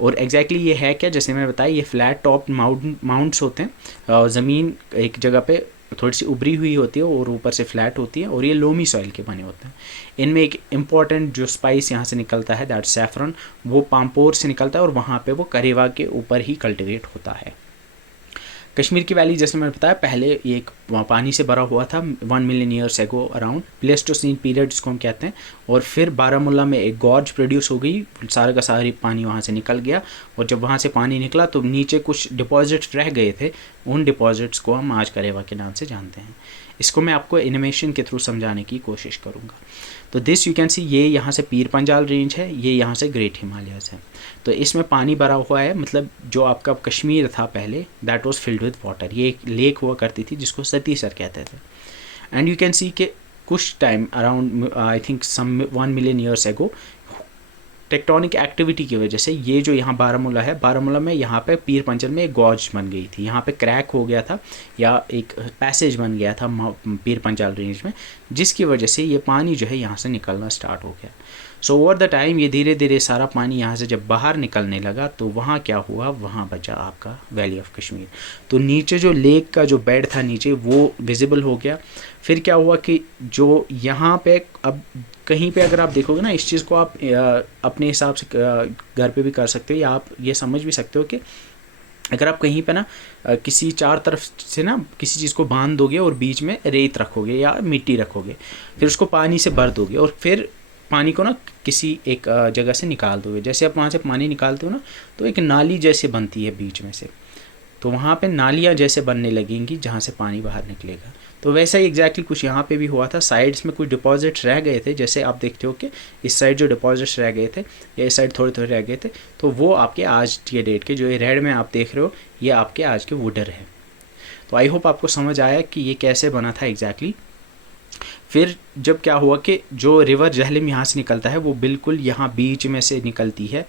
और एग्जैक्टली ये है क्या, जैसे मैं बताया, ये फ्लैट टॉप माउंट्स होते हैं। ज़मीन एक जगह पे थोड़ी सी उभरी हुई होती है और ऊपर से फ्लैट होती है, और ये लोमी सॉइल के बने होते हैं। इनमें एक इम्पॉर्टेंट जो स्पाइस यहाँ से निकलता है, दैट सैफरन, वो पामपोर से निकलता है और वहाँ पे वो करेवा के ऊपर ही कल्टिवेट होता है। कश्मीर की वैली जैसे मैंने बताया, पहले ये एक पानी से भरा हुआ था 1 मिलियन ईयर्स एगो अराउंड, प्लेस्टोसीन पीरियड जिसको हम कहते हैं। और फिर बारामूला में एक गॉर्ज प्रोड्यूस हो गई, सारा का सारी पानी वहाँ से निकल गया। और जब वहाँ से पानी निकला तो नीचे कुछ डिपॉजिट्स रह गए थे, उन डिपॉजिट्स को हम आज करेवा के नाम से जानते हैं। इसको मैं आपको एनिमेशन के थ्रू समझाने की कोशिश करूँगा। तो दिस यू कैन सी, ये यहाँ से पीर पंजाल रेंज है, ये यहाँ से ग्रेट हिमालयस है। तो इसमें पानी भरा हुआ है, मतलब जो आपका कश्मीर था पहले, that was filled with water. ये एक लेक हुआ करती थी जिसको सतीसर कहते थे। एंड यू कैन सी कि कुछ time around I think some 1 million years ago, tectonic activity की वजह से ये जो यहाँ बारामूला है, बारामूला में यहाँ पे पीर पंजल में एक गॉर्ज बन गई थी, यहाँ पे क्रैक हो गया था या एक पैसेज बन गया था पीर पंजाल रेंज में, जिसकी वजह से ये पानी जो है यहाँ से निकलना स्टार्ट हो गया। सो ओवर द टाइम ये धीरे धीरे सारा पानी यहाँ से जब बाहर निकलने लगा तो वहाँ क्या हुआ, वहाँ बचा आपका वैली ऑफ कश्मीर। तो नीचे जो लेक का जो बेड था नीचे, वो विजिबल हो गया। फिर क्या हुआ कि जो यहाँ पे अब कहीं पे अगर आप देखोगे ना, इस चीज़ को आप अपने हिसाब से घर पे भी कर सकते हो, या आप ये समझ भी सकते हो कि अगर आप कहीं पे ना किसी चार तरफ से ना किसी चीज़ को बांध दोगे और बीच में रेत रखोगे या मिट्टी रखोगे, फिर उसको पानी से भर दोगे और फिर पानी को ना किसी एक जगह से निकाल दोगे। जैसे आप वहाँ से पानी निकालते हो ना, तो एक नाली जैसे बनती है बीच में से, तो वहाँ पे नालियाँ जैसे बनने लगेंगी जहाँ से पानी बाहर निकलेगा। तो वैसा ही एग्जैक्टली कुछ यहाँ पे भी हुआ था। साइड्स में कुछ डिपॉजिट्स रह गए थे, जैसे आप देखते हो कि इस साइड जो डिपॉजिट्स रह गए थे या इस साइड थोड़े थोड़े रह गए थे, तो वो आपके आज के डेट के जो ये रेड में आप देख रहे हो, ये आपके आज के वुडर है। तो आई होप आपको समझ आया कि ये कैसे बना था एग्जैक्टली। फिर जब क्या हुआ कि जो रिवर जहलम यहाँ से निकलता है, वो बिल्कुल यहाँ बीच में से निकलती है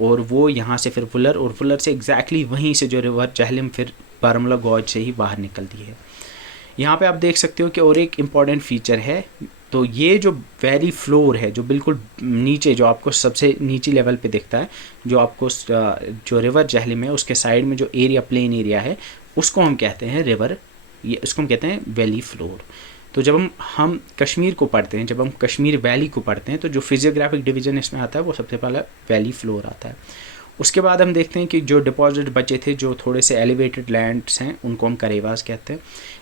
और वो यहाँ से फिर वुलर, और वुलर से एग्जैक्टली वहीं से जो रिवर जहलम फिर बारामूला गॉर्ज से ही बाहर निकलती है। यहाँ पे आप देख सकते हो कि और एक इम्पॉर्टेंट फीचर है। तो ये जो वैली फ्लोर है, जो बिल्कुल नीचे, जो आपको सबसे नीचे लेवल पे दिखता है, जो आपको जो रिवर जहलम है उसके साइड में जो एरिया, प्लेन एरिया है, उसको हम कहते हैं रिवर, ये उसको हम कहते हैं वैली फ्लोर। तो जब हम कश्मीर को पढ़ते हैं, जब हम कश्मीर वैली को पढ़ते हैं, तो जो फिजियोग्राफिक डिवीज़न इसमें आता है वो सबसे पहला वैली फ्लोर आता है। उसके बाद हम देखते हैं कि जो डिपॉजिट बचे थे, जो थोड़े से एलिवेटेड लैंड्स हैं, उनको हम करेवास कहते हैं।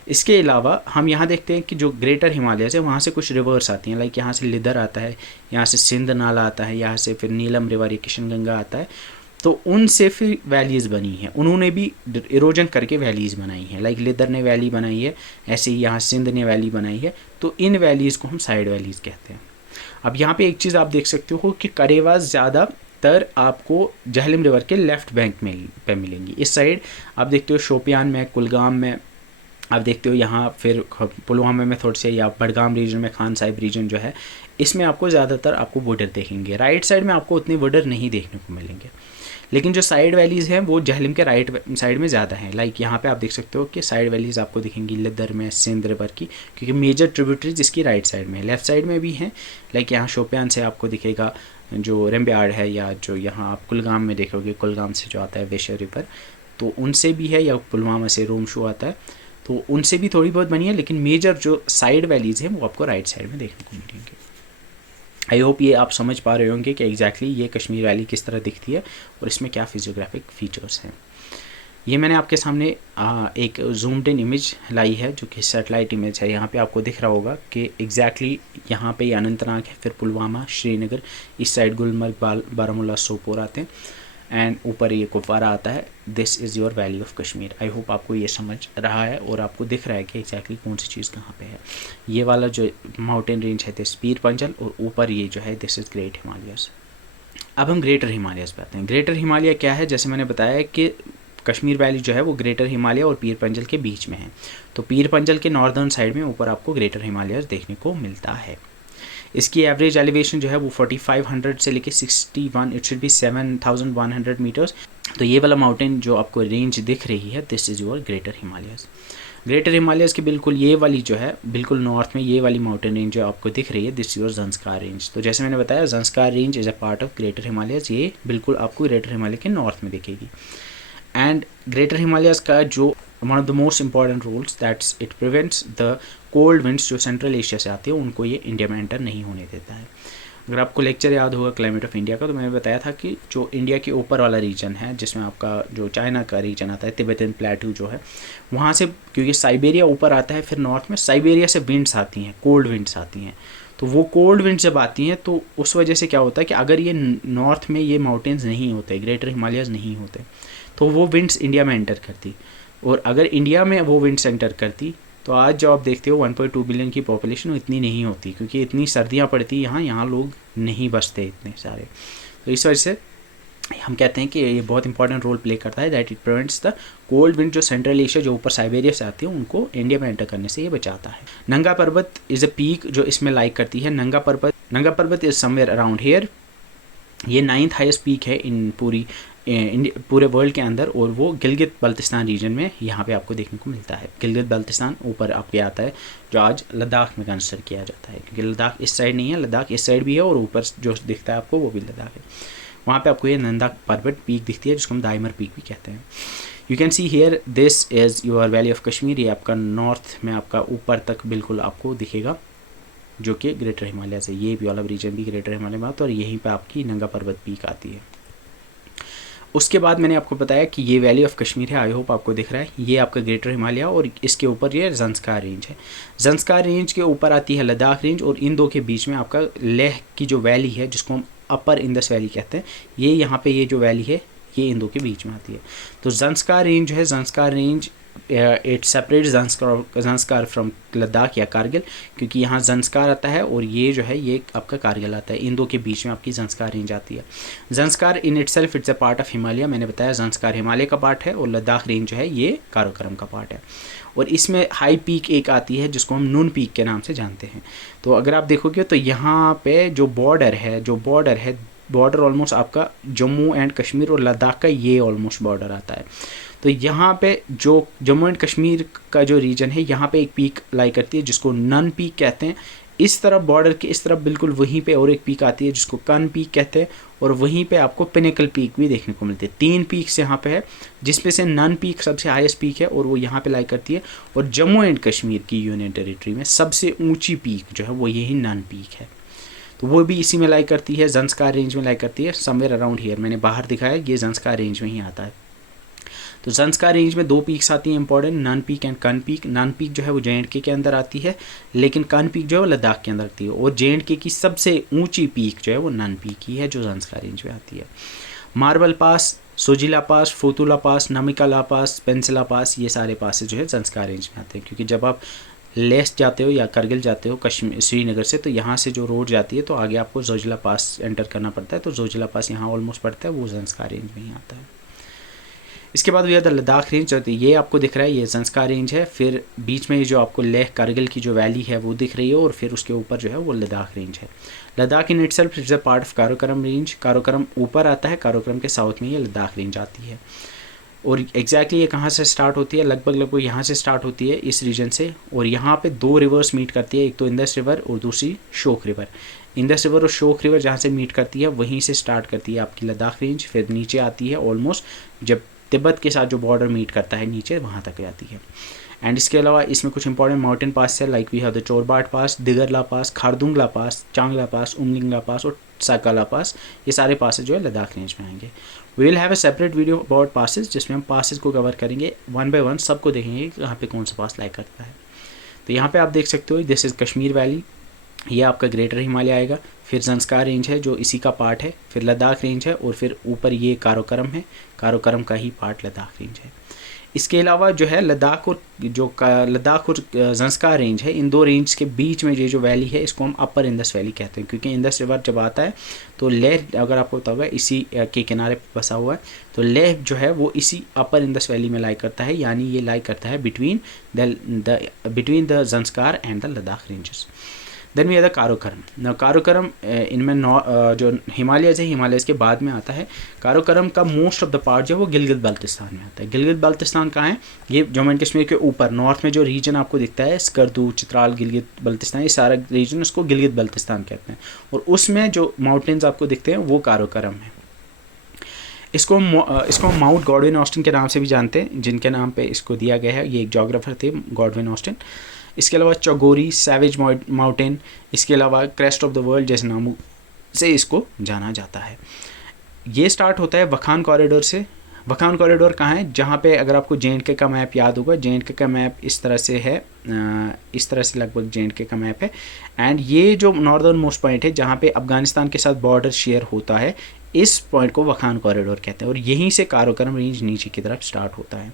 इसके अलावा हम यहाँ देखते हैं कि जो ग्रेटर हिमालय है वहाँ से कुछ रिवर्स आती हैं, लाइक यहाँ से लिदर आता है, यहाँ से सिंध नाला आता है, यहाँ से फिर नीलम रिवर या किशनगंगा आता है। तो उनसे फिर वैलीज़ बनी हैं, उन्होंने भी इरोजन करके वैलीज़ बनाई हैं। लाइक लिदर ने वैली बनाई है, ऐसे ही यहाँ सिंध ने वैली बनाई है। तो इन वैलीज़ को हम साइड वैलीज़ कहते हैं। अब यहाँ पे एक चीज़ आप देख सकते हो कि करेवास ज़्यादातर आपको जहलम रिवर के लेफ़्ट बैंक में पे मिलेंगी। इस साइड आप देखते हो शोपियान में, कुलगाम में, आप देखते हो यहाँ फिर पुलवामा में थोड़े से, या बडगाम रीजन में, खान साहिब रीजन जो है, इसमें आपको ज़्यादातर आपको वुडर देखेंगे। राइट साइड में आपको उतने वुडर नहीं देखने को मिलेंगे। लेकिन जो साइड वैलीज़ हैं वो जहलम के राइट साइड में ज़्यादा हैं। लाइक यहाँ पे आप देख सकते हो कि साइड वैलीज़ आपको दिखेंगी लिदर में, सिंध रिवर की, क्योंकि मेजर ट्रिब्यूटरीज इसकी राइट साइड में है। लेफ्ट साइड में भी हैं, लाइक यहाँ शोपियान से आपको दिखेगा जो रेम्बियाड है, या जो यहाँ आप कुलगाम में देखोगे, कुलगाम से जो आता है वेशर रिवर, तो उनसे भी है, या पुलवामा से रोमशू आता है, तो उनसे भी थोड़ी बहुत बनी है। लेकिन मेजर जो साइड वैलीज़ हैं वो आपको राइट साइड में देखने को मिलेंगे। आई होप ये आप समझ पा रहे होंगे कि एग्जैक्टली ये कश्मीर वैली किस तरह दिखती है और इसमें क्या फिजियोग्राफिक फीचर्स हैं। ये मैंने आपके सामने एक जूम्ड इन इमेज लाई है जो कि सैटेलाइट इमेज है। यहाँ पे आपको दिख रहा होगा कि एग्जैक्टली यहाँ पे अनंतनाग है, फिर पुलवामा, श्रीनगर, इस साइड गुलमर्ग, बारामूला, सोपोर आते हैं, एंड ऊपर ये कुपवारा आता है। This is your valley of Kashmir. I hope आपको ये समझ रहा है और आपको दिख रहा है कि एग्जैक्टली कौन सी चीज़ कहाँ पे है। ये वाला जो माउंटेन रेंज है दिस पीर पंजल, और ऊपर ये जो है दिस इज़ ग्रेट हिमालयस। अब हम ग्रेटर हिमालयस पे आते हैं। ग्रेटर हिमालय क्या है? जैसे मैंने बताया कि कश्मीर वैली जो है वो ग्रेटर हिमालय और पीर पंजल के बीच में है। तो पीर पंजल के नॉर्दर्न साइड में ऊपर आपको ग्रेटर हिमालयस देखने को मिलता है। इसकी एवरेज एलिवेशन जो है वो 4500 से लेके 61, इट शुड बी 7100 मीटर्स। तो ये वाला माउंटेन जो आपको रेंज दिख रही है this is your greater Himalayas. Greater Himalayas के बिल्कुल ये वाली जो है बिल्कुल नॉर्थ में ये वाली माउंटेन रेंज जो आपको दिख रही है दिस योर ज़ंस्कार रेंज। तो जैसे मैंने बताया Zanskar range is a part of greater Himalayas, ये बिल्कुल आपको ग्रेटर हिमालय के नॉर्थ में दिखेगी। एंड ग्रेटर हिमालयस का जो one of the most important rules that's it prevents the cold winds जो सेंट्रल एशिया से आती है उनको ये इंडिया में एंटर नहीं होने देता है। अगर आपको लेक्चर याद होगा क्लाइमेट ऑफ इंडिया का, तो मैंने बताया था कि जो इंडिया के ऊपर वाला रीजन है जिसमें आपका जो चाइना का रीजन आता है, तिब्बतन प्लेटू जो है, वहाँ से क्योंकि साइबेरिया ऊपर आता है, फिर नॉर्थ में साइबेरिया से विंड्स आती हैं, कोल्ड विंड्स आती हैं। तो वो कोल्ड विंड जब आती हैं तो उस वजह से क्या होता है कि अगर ये नॉर्थ में ये माउंटेन्स नहीं होते, ग्रेटर हिमालयस नहीं होते, तो वो विंड्स इंडिया में एंटर करती। और अगर इंडिया में वो विंड्स एंटर करती तो आज जो आप देखते हो 1.2 बिलियन की पॉपुलेशन इतनी नहीं होती, क्योंकि इतनी सर्दियाँ पड़ती यहाँ लोग नहीं बसते इतने सारे। तो इस वजह से हम कहते हैं कि ये बहुत इंपॉर्टेंट रोल प्ले करता है, that it prevents the cold wind जो सेंट्रल एशिया जो ऊपर साइबेरिया से आती है उनको इंडिया में एंटर करने से ये बचाता है। नंगा पर्वत इज़ अ पीक जो इसमें लाइक करती है। नंगा पर्वत इज़ समवेयर अराउंड हेयर। ये 9th हाईएस्ट पीक है इन पूरे वर्ल्ड के अंदर, और वो गिलगित बल्तिस्तान रीजन में यहाँ पे आपको देखने को मिलता है। गिलगित बल्तिस्तान ऊपर आपके आता है जो आज लद्दाख में कंसिडर किया जाता है, क्योंकि लद्दाख इस साइड नहीं है, लद्दाख इस साइड भी है, और ऊपर जो दिखता है आपको वो भी लद्दाख है। वहाँ पे आपको ये नंदा पर्वत पीक दिखती है जिसको हम दाइमर पीक भी कहते हैं। You can see here this is your valley of Kashmir. ये आपका नॉर्थ में आपका ऊपर तक बिल्कुल आपको दिखेगा जो कि ग्रेटर हिमालय से, ये भी वाला रीजन भी ग्रेटर हिमालय में आता है, और यहीं पर आपकी नंगा पर्वत पीक आती है। उसके बाद मैंने आपको बताया कि ये वैली ऑफ कश्मीर है। आई होप आपको दिख रहा है, ये आपका ग्रेटर हिमालय और इसके ऊपर ये ज़ंस्कार रेंज है। ज़ंस्कार रेंज के ऊपर आती है लद्दाख रेंज, और इन दो के बीच में आपका लेह की जो वैली है जिसको हम अपर इंदस वैली कहते हैं, ये यहाँ पे ये जो वैली है ये इन दो के बीच में आती है। तो ज़ंस्कार रेंज जो है, Zanskar range it separate Zanskar from Ladakh या कारगिल, क्योंकि यहाँ ज़ंस्कार आता है और ये जो है ये आपका कारगिल आता है। इन दो के बीच में आपकी ज़ंस्कार रेंज आती है। Zanskar in itself it's a part of Himalaya. मैंने बताया ज़ंस्कार हिमालय का पार्ट है, और लद्दाख रेंज जो है ये काराकोरम का पार्ट है। और इसमें हाई पीक एक आती है जिसको हम नून पीक के नाम से जानते हैं। तो अगर आप देखोगे तो यहाँ पे जो बॉर्डर है बॉर्डर ऑलमोस्ट आपका जम्मू एंड कश्मीर और लद्दाख का ये ऑलमोस्ट बॉर्डर आता है। तो यहाँ पे जो जम्मू एंड कश्मीर का जो रीजन है यहाँ पे एक पीक लाई करती है जिसको नन पीक कहते हैं। इस तरफ बॉर्डर के इस तरफ बिल्कुल वहीं पे और एक पीक आती है जिसको कन पीक कहते हैं, और वहीं पे आपको पिनेकल पीक भी देखने को मिलती है। 3 पीक्स यहाँ पे है जिसमें से नन पीक सबसे हाईएस्ट पीक है और वो यहाँ पे लाई करती है। और जम्मू एंड कश्मीर की यूनियन टेरिटरी में सबसे ऊंची पीक जो है वो यही नन पीक है, तो वो भी इसी में लाई करती है, ज़ंस्कार रेंज में लाई करती है, समवेयर अराउंड हियर। मैंने बाहर दिखाया ये ज़ंस्कार रेंज में ही आता है। तो ज़ंस्कार रेंज में 2 पीक्स आती हैं इंपॉर्टेंट, नन पीक एंड कन पीक। नन पीक जो है वो JNK के अंदर आती है, लेकिन कन पीक जो है वो लद्दाख के अंदर आती है। और JNK की सबसे ऊंची पीक जो है वो नन पीक ही है जो ज़ंस्कार रेंज में आती है। मार्बल पास, सोजिला पास, फोतुला पास, नमिकाला पास, पेंसिला पास, ये सारे पास जो है ज़ंस्कार रेंज में आते हैं। क्योंकि जब आप लेह जाते हो या करगिल जाते हो कश्मीर श्रीनगर से, तो यहाँ से जो रोड जाती है तो आगे आपको जोजिला पास एंटर करना पड़ता है। तो जोजिला पास यहाँ ऑलमोस्ट पड़ता है, वो ज़ंस्कार रेंज में ही आता है। इसके बाद we are the Ladakh range, तो ये आपको दिख रहा है, ये ज़ंस्कार रेंज है, फिर बीच में जो आपको लेह कारगिल की जो वैली है वो दिख रही है, और फिर उसके ऊपर जो है वो लद्दाख रेंज है। Ladakh in itself is a part of Karakoram range, Karakoram ऊपर आता है, काराकोरम के साउथ में ये लद्दाख रेंज आती है। और एग्जैक्टली ये कहाँ से स्टार्ट होती है, लगभग यहाँ से स्टार्ट होती है इस रीजन से, और यहाँ पे दो रिवर्स मीट करती है, एक तो इंदस रिवर और दूसरी शोक रिवर। इंदस रिवर और शोक रिवर जहाँ से मीट करती है वहीं से स्टार्ट करती है आपकी लद्दाख रेंज, फिर नीचे आती है ऑलमोस्ट जब तिब्बत के साथ जो बॉर्डर मीट करता है नीचे वहाँ तक जाती है। एंड इसके अलावा इसमें कुछ इंपॉर्टेंट माउंटेन पास है, लाइक वी हैव द चोरबाट पास, दिगरला पास, खारदुंगला पास, चांगला पास, उमलिंगला पास और साकाला पास। ये सारे पासेस जो है लद्दाख रेंज में आएंगे। We will have a separate video about passes जिसमें हम पासेस को कवर करेंगे वन बाय वन, सबको देखेंगे कहाँ पे कौन सा पास लाइक करता है। तो यहाँ पे आप देख सकते हो दिस इज़ कश्मीर वैली, ये आपका ग्रेटर हिमालय आएगा, फिर ज़ंस्कार रेंज है जो इसी का पार्ट है, फिर लद्दाख रेंज है, और फिर ऊपर ये काराकोरम है, काराकोरम का ही पार्ट लद्दाख रेंज है। इसके अलावा जो है लद्दाख और ज़ंस्कार रेंज है, इन दो रेंज के बीच में ये जो वैली है इसको हम अपर इंदस वैली कहते हैं, क्योंकि इंदस रिवर जब आता है तो लेह, अगर आपको पता होगा, इसी के किनारे पर बसा हुआ है, तो लेह जो है वो इसी अपर इंदस वैली में लाई करता है, यानी ये लाई करता है between the Zanskar and the Ladakh ranges. Then we are the Karakoram. Karakoram इनमें जो हिमालयज़ है, हिमालयज़ के बाद में आता है। काराकोरम का मोस्ट ऑफ द पार्ट जो है वो गिलगित बल्तिस्तान में आता है। गिलगित बल्तिस्तान कहाँ है, ये जम्मू एंड कश्मीर के ऊपर नॉर्थ में जो रीजन आपको दिखता है, स्कर्दू, चित्राल, गिलगित बल्तिस्तान, ये सारा रीजन उसको गिलगित बल्तिस्तान कहते हैं, और उसमें जो माउंटेन्स आपको दिखते हैं वो काराकोरम है। इसको हम माउंट गॉडविन ऑस्टिन के नाम से भी जानते हैं, जिनके नाम पे इसको दिया गया है, ये एक जोग्राफर थे गॉडविन ऑस्टिन। इसके अलावा चौगोरी, सैवेज माउंटेन, इसके अलावा क्रेस्ट ऑफ द वर्ल्ड जैसे नामों से इसको जाना जाता है। ये स्टार्ट होता है वखान कॉरिडोर से। वखान कॉरिडोर कहाँ है, जहाँ पे अगर आपको जे.एंड.के का मैप याद होगा, जे.एंड.के का मैप इस तरह से है, इस तरह से लगभग जे.एंड.के का मैप है, एंड ये जो नॉर्दर्न मोस्ट पॉइंट है जहाँ पे अफगानिस्तान के साथ बॉर्डर शेयर होता है, इस पॉइंट को वखान कॉरिडोर कहते हैं, और यहीं से काराकोरम रेंज नीचे की तरफ स्टार्ट होता है।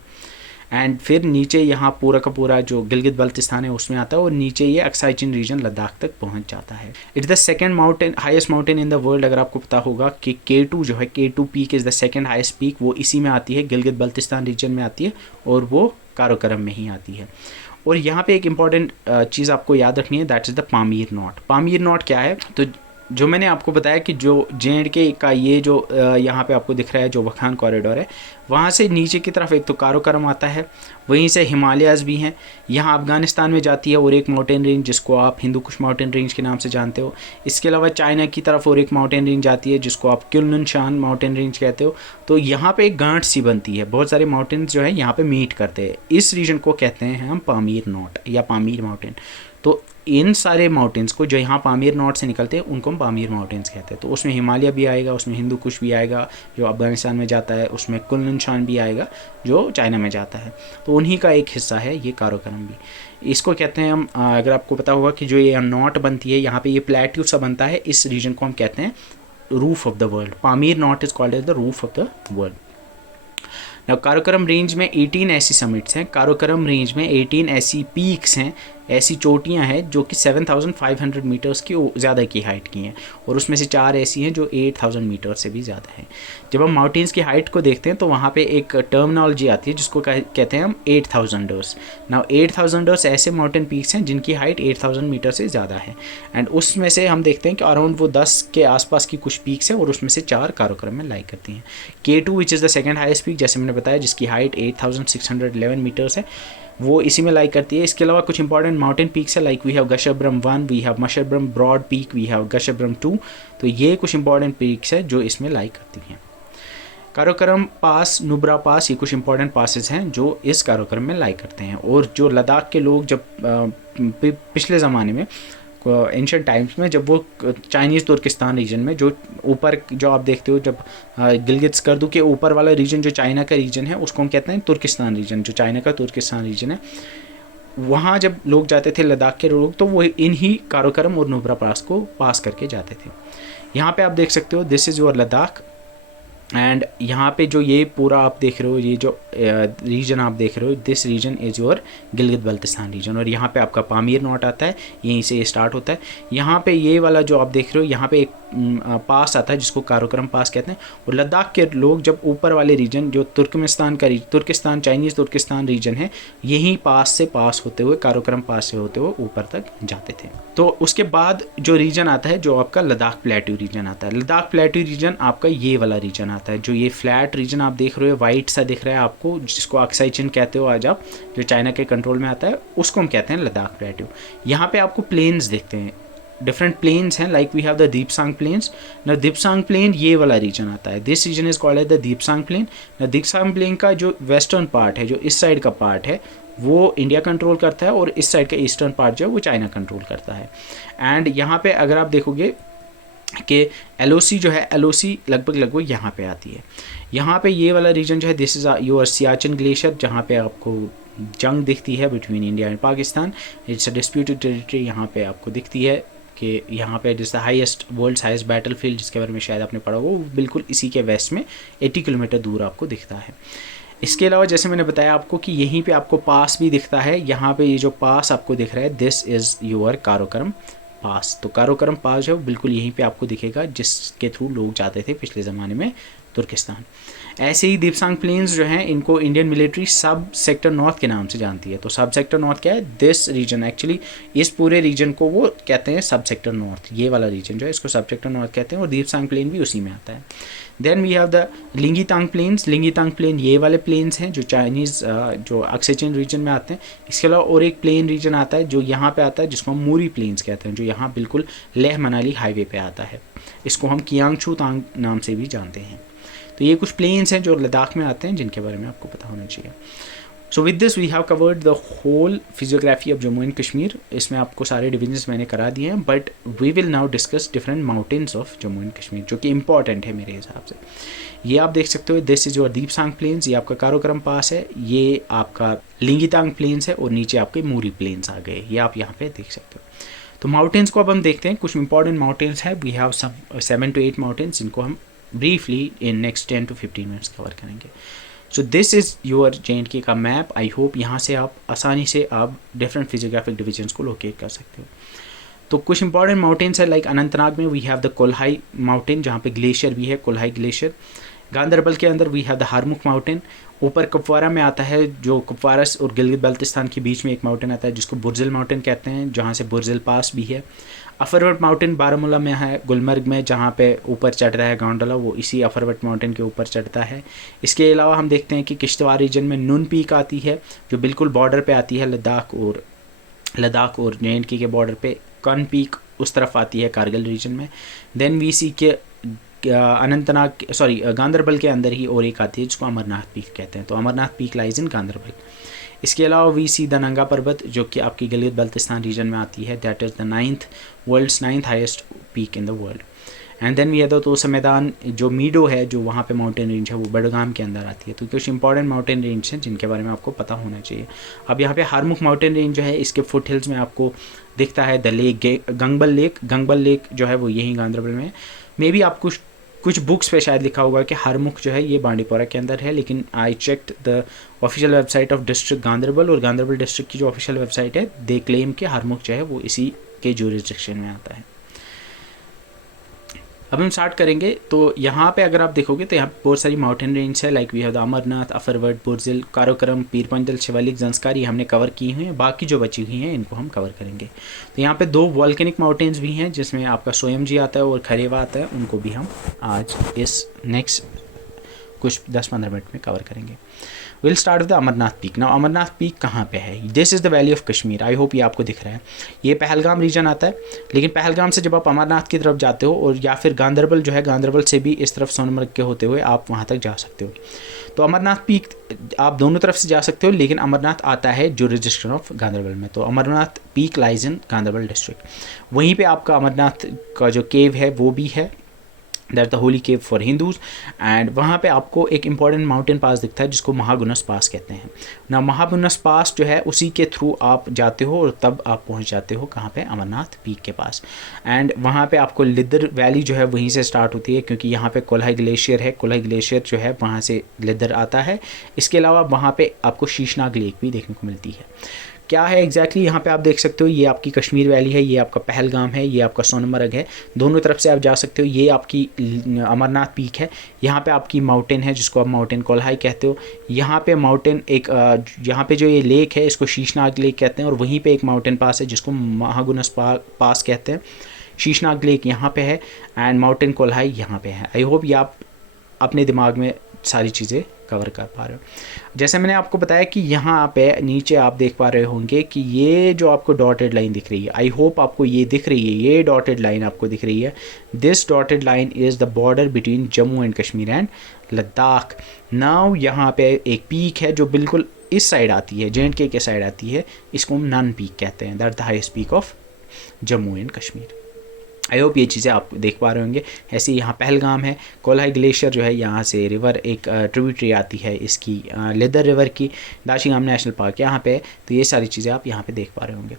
एंड फिर नीचे यहाँ पूरा का पूरा जो गिलगित बल्तिस्तान है उसमें आता है, और नीचे ये अक्साई चिन रीजन लद्दाख तक पहुँच जाता है। It's the second mountain, highest mountain in the world. अगर आपको पता होगा कि K2 जो है, K2 peak is the second highest peak, वो इसी में आती है, गिलगित बल्तिस्तान रीजन में आती है, और वो काराकोरम में ही आती है। और यहाँ पे एक इंपॉर्टेंट चीज़ आपको याद रखनी है, that is the Pamir not. Pamir not क्या है, तो जो मैंने आपको बताया कि जो जे.एंड.के का ये जो यहाँ पे आपको दिख रहा है जो वखान कॉरिडोर है, वहाँ से नीचे की तरफ एक तो काराकोरम आता है, वहीं से हिमालयाज़ भी हैं, यहाँ अफ़गानिस्तान में जाती है, और एक माउंटेन रेंज जिसको आप हिंदू कुश माउंटेन रेंज के नाम से जानते हो। इसके अलावा चाइना की तरफ और एक माउंटेन रेंज आती है जिसको आप क्युनलुन शान माउंटेन रेंज कहते हो। तो यहाँ पे एक गांठ सी बनती है, बहुत सारे माउंटेन्स जो है यहाँ पे मीट करते हैं, इस रीजन को कहते हैं हम पामीर नॉट या पामीर माउंटेन। तो इन सारे माउंटेन्स को जो यहाँ पामीर नॉट से निकलते हैं उनको हम पामीर माउंटेन्स कहते हैं। तो उसमें हिमालय भी आएगा, उसमें हिंदू कुश भी आएगा जो अफगानिस्तान में जाता है, उसमें कुनलुन शान भी आएगा जो चाइना में जाता है, तो उन्हीं का एक हिस्सा है ये काराकोरम भी। इसको कहते हैं हम, अगर आपको पता होगा कि जो ये नॉट बनती है यहाँ पे, ये प्लेट्यू सा बनता है, इस रीजन को हम कहते हैं roof of the world. Pamir not is called as the roof of the world. Now Karakoram range में 18 ऐसी समिट्स हैं, काराकोरम रेंज में 18 ऐसी पीक्स हैं, ऐसी चोटियां हैं जो कि 7500 मीटर्स की ज़्यादा की हाइट की हैं, और उसमें से 4 ऐसी हैं जो 8000 मीटर से भी ज़्यादा हैं। जब हम माउंटेन्स की हाइट को देखते हैं तो वहाँ पे एक टर्मिनोलॉजी आती है जिसको कहते हैं हम 8000ers। नाउ 8000ers ऐसे माउंटेन पीक्स हैं जिनकी हाइट 8000 मीटर से ज़्यादा है, एंड उसमें से हम देखते हैं कि अराउंड वो 10 के आसपास की कुछ पीक्स हैं, और उसमें से 4 काराकोरम में लाई करती हैं। K2 which is the second highest peak, जैसे मैंने बताया, जिसकी हाइट 8611 मीटर्स है, वो इसी में लाई करती है। इसके अलावा कुछ इंपॉर्टेंट माउंटेन पीक्स है, like we have Gasherbrum 1, we have Masherbrum Broad Peak, we have Gasherbrum 2। तो ये कुछ इंपॉर्टेंट पीक्स है जो इसमें लाई करती हैं। काराकोरम पास, नुब्रा पास, ये कुछ इंपॉर्टेंट पासेस हैं जो इस काराकोरम में लाई करते हैं। और जो लद्दाख के लोग जब पिछले ज़माने में, एंशिएंट टाइम्स में, जब वो चाइनीज़ तुर्किस्तान रीजन में, जो ऊपर जो आप देखते हो, जब गिलगित स्कर्दू के ऊपर वाला रीजन जो चाइना का रीजन है उसको हम कहते हैं तुर्किस्तान रीजन, जो चाइना का तुर्किस्तान रीजन है, वहाँ जब लोग जाते थे लद्दाख के लोग, तो वो इन्हीं काराकोरम और नुब्रा पास को पास करके जाते थे। यहाँ पे आप देख सकते हो, this is your Ladakh, and यहाँ पे जो ये पूरा आप देख रहे हो, ये जो रीजन आप देख रहे हो, this region is your Gilgit Baltistan region, और यहाँ पे आपका पामीर नॉट आता है, यहीं से ये स्टार्ट होता है। यहाँ पे ये वाला जो आप देख रहे हो, यहाँ पे एक पास आता है जिसको काराकोरम पास कहते हैं। और लद्दाख के लोग जब ऊपर वाले रीजन जो तुर्किस्तान चाइनीज़ तुर्किस्तान रीजन है, यही पास से पास होते हुए काराकोरम पास से होते हुए ऊपर तक जाते थे। तो उसके बाद जो रीजन आता है जो आपका लद्दाख प्लेट्यू रीजन आता है। लद्दाख प्लेट्यू रीजन आपका ये वाला रीजन आता है, जो ये फ्लैट रीजन आप देख रहे हो, वाइट सा दिख रहा है आपको, जिसको अक्साई चिन कहते हो आज आप, जो चाइना के कंट्रोल में आता है, उसको हम कहते हैं लद्दाख प्लेट्यू। यहाँ पे आपको प्लेन्स दिखते हैं, डिफरेंट प्लेन्स हैं, like we have the Depsang plains. न दीपसांग प्लेन ये वाला रीजन आता है, this region is called as the Depsang plain. न दीपसांग प्लेन का जो वेस्टर्न पार्ट है, जो इस साइड का पार्ट है, वो इंडिया कंट्रोल करता है, और इस साइड का ईस्टर्न पार्ट जो है वो चाइना कंट्रोल करता है। एंड यहाँ पे अगर आप देखोगे कि LOC जो है, LOC लगभग यहाँ पे आती है। यहाँ पे ये वाला रीजन जो है, this is your Siachen glacier, जहाँ पे आपको जंग दिखती है between India and Pakistan. It's a disputed territory, यहाँ पे आपको दिखती है कि यहाँ पे जिस हाईएस्ट वर्ल्ड्स हाईएस्ट बैटलफील्ड, जिसके बारे में शायद आपने पढ़ा हो, वो बिल्कुल इसी के वेस्ट में 80 किलोमीटर दूर आपको दिखता है। इसके अलावा जैसे मैंने बताया आपको कि यहीं पे आपको पास भी दिखता है। यहाँ पे ये जो पास आपको दिख रहा है, दिस इज़ योर काराकोरम पास। तो काराकोरम पास है वो बिल्कुल यहीं पे आपको दिखेगा, जिसके थ्रू लोग जाते थे पिछले ज़माने में तुर्किस्तान। ऐसे ही दीपसांग प्लेन्स जो हैं, इनको इंडियन मिलिट्री सब सेक्टर नॉर्थ के नाम से जानती है। तो सब सेक्टर नॉर्थ क्या है? दिस रीजन, एक्चुअली इस पूरे रीजन को वो कहते हैं सब सेक्टर नॉर्थ। ये वाला रीजन जो है इसको सब सेक्टर नॉर्थ कहते हैं, और दीपसांग प्लेन भी उसी में आता है। Then we have the Lingzithang plains. Lingzithang plain ये वाले प्लेन्स हैं जो चाइनीज़ जो अक्साई चिन रीजन में आते हैं। इसके अलावा और एक प्लेन रीजन आता है जो यहाँ पे आता है, जिसको हम मूरी प्लेन्स कहते हैं, जो यहाँ बिल्कुल लेह मनाली हाईवे पे आता है। इसको हम कियांगछू तांग नाम से भी जानते हैं। तो ये कुछ प्लेन्स हैं जो लद्दाख में आते हैं, जिनके बारे में आपको पता होना चाहिए। So with this we have covered the whole physiography of Jammu and Kashmir. इसमें आपको सारे डिविजन्स मैंने करा दिए हैं, but we will now discuss different mountains of Jammu and Kashmir, जो कि इंपॉर्टेंट है मेरे हिसाब से। ये आप देख सकते हो, दिस इज योर दीपसांग प्लेन्स, ये आपका काराकोरम पास है, ये आपका लिंगीतांग प्लेन्स है, और नीचे आपके मूरी प्लेन्स आ गए, ये आप यहाँ पे देख सकते हो। तो माउंटेन्स को अब हम देखते हैं। कुछ इंपॉर्टेंट माउंटेन्स है, we have some 7 to 8 mountains, जिनको हम briefly in next 10 to 15 minutes cover करेंगे। So this is your JNK का मैप। आई होप यहाँ से आप आसानी से आप डिफरेंट फिजियोग्राफिक डिविजन्स को लोकेट कर सकते हो। तो कुछ इंपॉर्टेंट माउंटेन्स है, लाइक अनंतनाग में we have the Kolahoi mountain, जहाँ पे ग्लेशियर भी है, कोल्हाई ग्लेशियर। गांदरबल के अंदर वी हैव द हारमुख माउंटेन। ऊपर कुपवारा में आता है, जो कुपवारा और गिलगित बल्तिस्तान के बीच में एक माउंटेन आता है, जिसको बुर्जिल माउंटेन कहते हैं, जहाँ से बुर्जिल पास भी है। अफरवट माउंटेन बारामूला में है, गुलमर्ग में, जहाँ पे ऊपर चढ़ता है गोंडला, वो इसी अफरवट माउंटेन के ऊपर चढ़ता है। इसके अलावा हम देखते हैं कि किश्तवाड़ रीजन में नुन पीक आती है, जो बिल्कुल बॉर्डर पे आती है लद्दाख और JNK के बॉर्डर पे। कन पीक उस तरफ आती है कारगिल रीजन में। देन वी सी के गांदरबल के अंदर ही और एक आती है, जिसको अमरनाथ पीक कहते हैं। तो Amarnath peak lies in Ganderbal. इसके अलावा वी सी द नंगा पर्वत, जो कि आपकी गिलगित बल्तिस्तान रीजन में आती है, that is the world's 9th highest peak in the world. And then we have the Tosa Maidan, जो मीडो है, जो वहाँ पे माउंटेन रेंज है, वो बडगाम के अंदर आती है। तो कुछ इंपॉर्टेंट माउंटेन रेंज हैं जिनके बारे में आपको पता होना चाहिए। अब यहाँ पे हारमुख माउंटेन रेंज जो है, इसके फुट हिल्स में आपको दिखता है द लेक गंगबल लेक जो है वो यहीं गांदरबल में है। मे बी आप कुछ बुक्स पे शायद लिखा होगा कि हारमुख जो है ये बांडीपोरा के अंदर है, लेकिन I checked the official website of district Ganderbal, और गांदरबल डिस्ट्रिक्ट की जो ऑफिशियल वेबसाइट है, दे क्लेम कि हारमुख जो है वो इसी के ज्यूरिसडिक्शन में आता है। अब हम स्टार्ट करेंगे। तो यहाँ पे अगर आप देखोगे तो यहाँ पे बहुत सारी माउंटेन रेंज है, like we have the Amarnath, Affarwat, Burzil, Karakoram, Pir Panjal, Shivalik, Zanskar, ये हमने कवर की हुई हैं। बाकी जो बची हुई हैं इनको हम कवर करेंगे। तो यहाँ पे 2 वॉल्केनिक माउंटेन्स भी हैं, जिसमें आपका सोयमजी आता है और खरेवा आता है, उनको भी हम आज इस नेक्स्ट कुछ 10-15 मिनट में कवर करेंगे। Will start with Amarnath peak. Now Amarnath peak कहाँ पे है? This is the valley of Kashmir. I hope ये आपको दिख रहा है। ये पहलगाम रीजन आता है, लेकिन पहलगाम से जब आप अमरनाथ की तरफ जाते हो, और या फिर गांदरबल जो है, गांदरबल से भी इस तरफ सोनमर्ग के होते हुए आप वहाँ तक जा सकते हो। तो अमरनाथ पीक आप दोनों तरफ से जा सकते हो, लेकिन अमरनाथ आता है जुरिसडिक्शन ऑफ गांदरबल में। तो Amarnath peak lies in Ganderbal district. वहीं पर आपका अमरनाथ का जो केव है वो भी है, that the Holi cave for Hindus. And वहाँ पे आपको एक इंपॉर्टेंट माउंटेन पास दिखता है, जिसको महागुनस पास कहते हैं ना। महागुनस पास जो है, उसी के थ्रू आप जाते हो और तब आप पहुँच जाते हो कहाँ पे? अमरनाथ पीक के पास। एंड वहाँ पे आपको लिदर वैली जो है वहीं से स्टार्ट होती है, क्योंकि यहाँ पे कोल्हाई ग्लेशियर है। कोल्हाई ग्लेशियर जो है वहाँ से लिदर आता है। इसके अलावा वहाँ पे आपको शीशनाग लेक भी देखने को मिलती है। क्या है एग्जैक्टली यहाँ पे आप देख सकते हो, ये आपकी कश्मीर वैली है, ये आपका पहलगाम है, ये आपका सोनमर्ग है, दोनों तरफ से आप जा सकते हो। ये आपकी अमरनाथ पीक है, यहाँ पे आपकी माउंटेन है जिसको आप माउंटेन कोल्हाई कहते हो। यहाँ पे माउंटेन एक यहाँ पे जो ये लेक है इसको शीशनाग लेक कहते हैं, और वहीं पे एक माउंटेन पास है जिसको महागुनस पास कहते हैं। शीशनाग लेक यहाँ पे है एंड माउंटेन कोल्हाई यहाँ पे है। आई होप ये आप अपने दिमाग में सारी चीज़ें कवर कर पा रहे हो। जैसे मैंने आपको बताया कि यहाँ पे नीचे आप देख पा रहे होंगे कि ये जो आपको डॉटेड लाइन दिख रही है, आई होप आपको ये दिख रही है, ये डॉटेड लाइन आपको दिख रही है। This dotted line is the border between Jammu and Kashmir and Ladakh. Now यहाँ पे एक पीक है जो बिल्कुल इस साइड आती है, J&K के साइड आती है, इसको हम नन पीक कहते हैं। That the highest peak of Jammu and Kashmir. I hope ये चीज़ें आप देख पा रहे होंगे। ऐसे यहाँ पहलगाम है, कोल्हाई ग्लेशियर जो है यहाँ से रिवर एक ट्रिब्यूटरी आती है इसकी लेदर रिवर की, दाशिगाम नेशनल पार्क यहाँ पे है। तो ये सारी चीज़ें आप यहाँ पे देख पा रहे होंगे।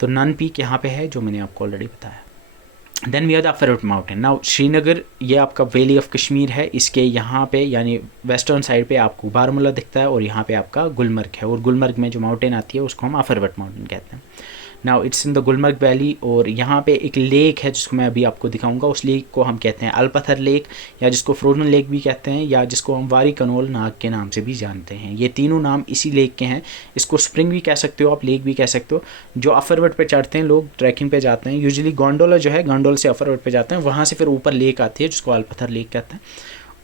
तो नन पीक यहाँ पे है जो मैंने आपको ऑलरेडी बताया। Then we are the Affarwat mountain. Now Srinagar ये आपका वैली ऑफ कश्मीर है, इसके यहाँ पे यानी वेस्टर्न साइड पे आपको बारामूला दिखता है और यहाँ पे आपका गुलमर्ग है, और गुलमर्ग में जो माउंटेन आती है उसको हम अफरवट माउंटेन कहते हैं। Now it's in the Gulmarg valley, और यहाँ पे एक लेक है जिसको मैं अभी आपको दिखाऊंगा। उस लेक को हम कहते हैं अलपत्थर लेक, या जिसको फ्रोजन लेक भी कहते हैं, या जिसको हम वारी कनोल नाग के नाम से भी जानते हैं। ये तीनों नाम इसी लेक के हैं। इसको स्प्रिंग भी कह सकते हो आप, लेक भी कह सकते हो। जो अफरवट पे चढ़ते हैं लोग, ट्रैकिंग पे जाते हैं, यूजुअली गोंडोला जो है, गोंडोल से अफरवट पे जाते हैं, वहाँ से फिर ऊपर लेक आती है जिसको अलपत्थर लेक कहते हैं।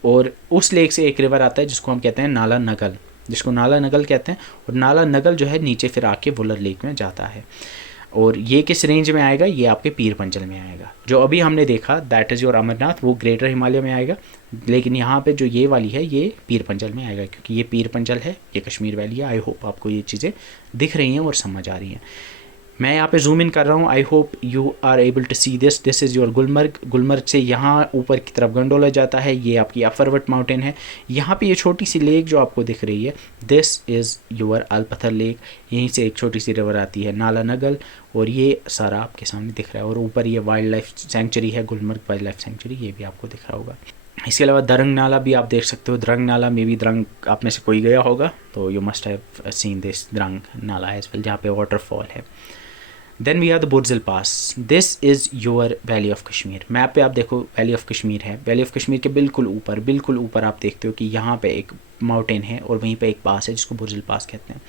और उस लेक से एक रिवर आता है जिसको हम कहते हैं नाला नगल, जिसको नाला नगल कहते हैं। और नाला नगल जो है नीचे फिर आके वुलर लेक में जाता है। और ये किस रेंज में आएगा, ये आपके पीर पंजल में आएगा। जो अभी हमने देखा दैट इज़ योर अमरनाथ, वो ग्रेटर हिमालय में आएगा, लेकिन यहाँ पे जो ये वाली है ये पीर पंजल में आएगा, क्योंकि ये पीर पंजल है, ये कश्मीर वैली है। आई होप आपको ये चीज़ें दिख रही हैं और समझ आ रही हैं। मैं यहाँ पे जूम इन कर रहा हूँ। I hope you are able to see this. This is your Gulmarg. Gulmarg से यहाँ ऊपर की तरफ गंडोला जाता है, ये आपकी अफरवट माउंटेन है। यहाँ पे ये छोटी सी लेक जो आपको दिख रही है, दिस इज़ योर अलपत्थर लेक। यहीं से एक छोटी सी रिवर आती है नाला नगल, और ये सारा आपके सामने दिख रहा है। और ऊपर ये वाइल्ड लाइफ सेंचुरी है, गुलमर्ग वाइल्ड लाइफ सेंचुरी, ये भी आपको दिख रहा होगा। इसके अलावा दरंग नाला भी आप देख सकते हो। दरंग नाला में भी, दरंग आप में से कोई गया होगा तो you must have seen this Drang nala as well, जहाँ पे वाटरफॉल है। Then we are the Burzil pass. This is your valley of Kashmir. Map पे आप देखो वैली ऑफ कश्मीर है। वैली ऑफ कश्मीर के बिल्कुल ऊपर आप देखते हो कि यहाँ पे एक माउंटेन है और वहीं पे एक पास है जिसको बुर्जिल पास कहते हैं।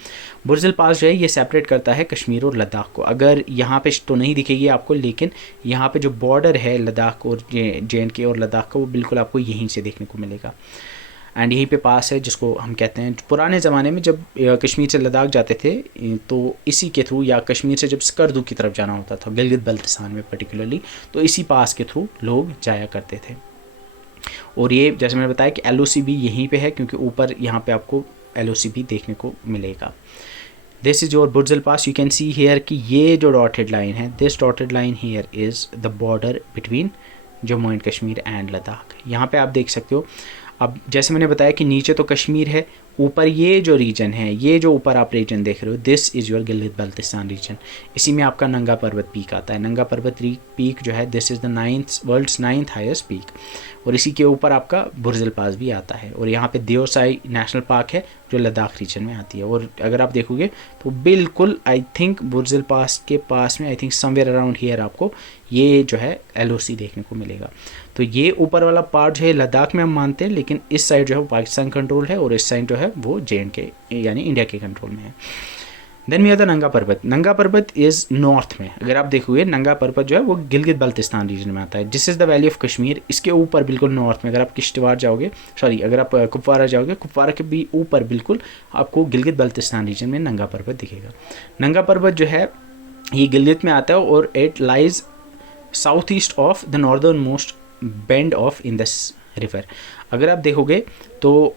बुर्जिल पास जो है ये सेपरेट करता है कश्मीर और लद्दाख को। अगर यहाँ पे तो नहीं दिखेगी आपको, लेकिन यहाँ पे जो बॉर्डर है लद्दाख और J&K और लद्दाख का, वो बिल्कुल आपको यहीं से देखने को मिलेगा। एंड यहीं पे पास है जिसको हम कहते हैं, पुराने ज़माने में जब कश्मीर से लद्दाख जाते थे तो इसी के थ्रू, या कश्मीर से जब स्कर्दू की तरफ जाना होता था, गिलगित बल्तिस्तान में पर्टिकुलरली, तो इसी पास के थ्रू लोग जाया करते थे। और ये जैसे मैंने बताया कि LOC भी यहीं पे है, क्योंकि ऊपर यहाँ पे आपको LOC भी देखने को मिलेगा। This is your Burzil pass. You can see here कि ये जो डॉटेड लाइन है, this dotted line here is the border between Jammu and Kashmir and Ladakh. यहाँ पे आप देख सकते हो। अब जैसे मैंने बताया कि नीचे तो कश्मीर है, ऊपर ये जो रीजन है, ये जो ऊपर आप रीजन देख रहे हो, this is your Gilgit Baltistan region. इसी में आपका नंगा पर्वत पीक आता है। नंगा पर्वत पीक जो है, this is the world's 9th highest peak. और इसी के ऊपर आपका बुर्जिल पास भी आता है। और यहाँ पे देओसाई नेशनल पार्क है जो लद्दाख रीजन में आती है। और अगर आप देखोगे तो बिल्कुल आई थिंक बुर्जिल पास के पास में, I think somewhere around here आपको ये जो है LOC देखने को मिलेगा। तो ये ऊपर वाला पार्ट जो है लद्दाख में हम मानते हैं, लेकिन इस साइड जो है वो पाकिस्तान कंट्रोल है, और इस साइड जो है वो J&K यानी इंडिया के कंट्रोल में है। देन वी आर द नंगा पर्वत। नंगा पर्वत इज़ नॉर्थ में। अगर आप देखोगे नंगा पर्वत जो है वो गिलगित बल्तिस्तान रीजन में आता है। This is the valley of Kashmir. इसके ऊपर बिल्कुल नॉर्थ में, अगर आप किश्तवाड़ जाओगे, अगर आप कुपवारा जाओगे, कुपवारा के भी ऊपर बिल्कुल आपको गिलगित बल्तिस्तान रीजन में नंगा पर्वत दिखेगा। नंगा पर्वत जो है ये गिलगित में आता है, और it lies south east of the northern most bend of Indus river. अगर आप देखोगे तो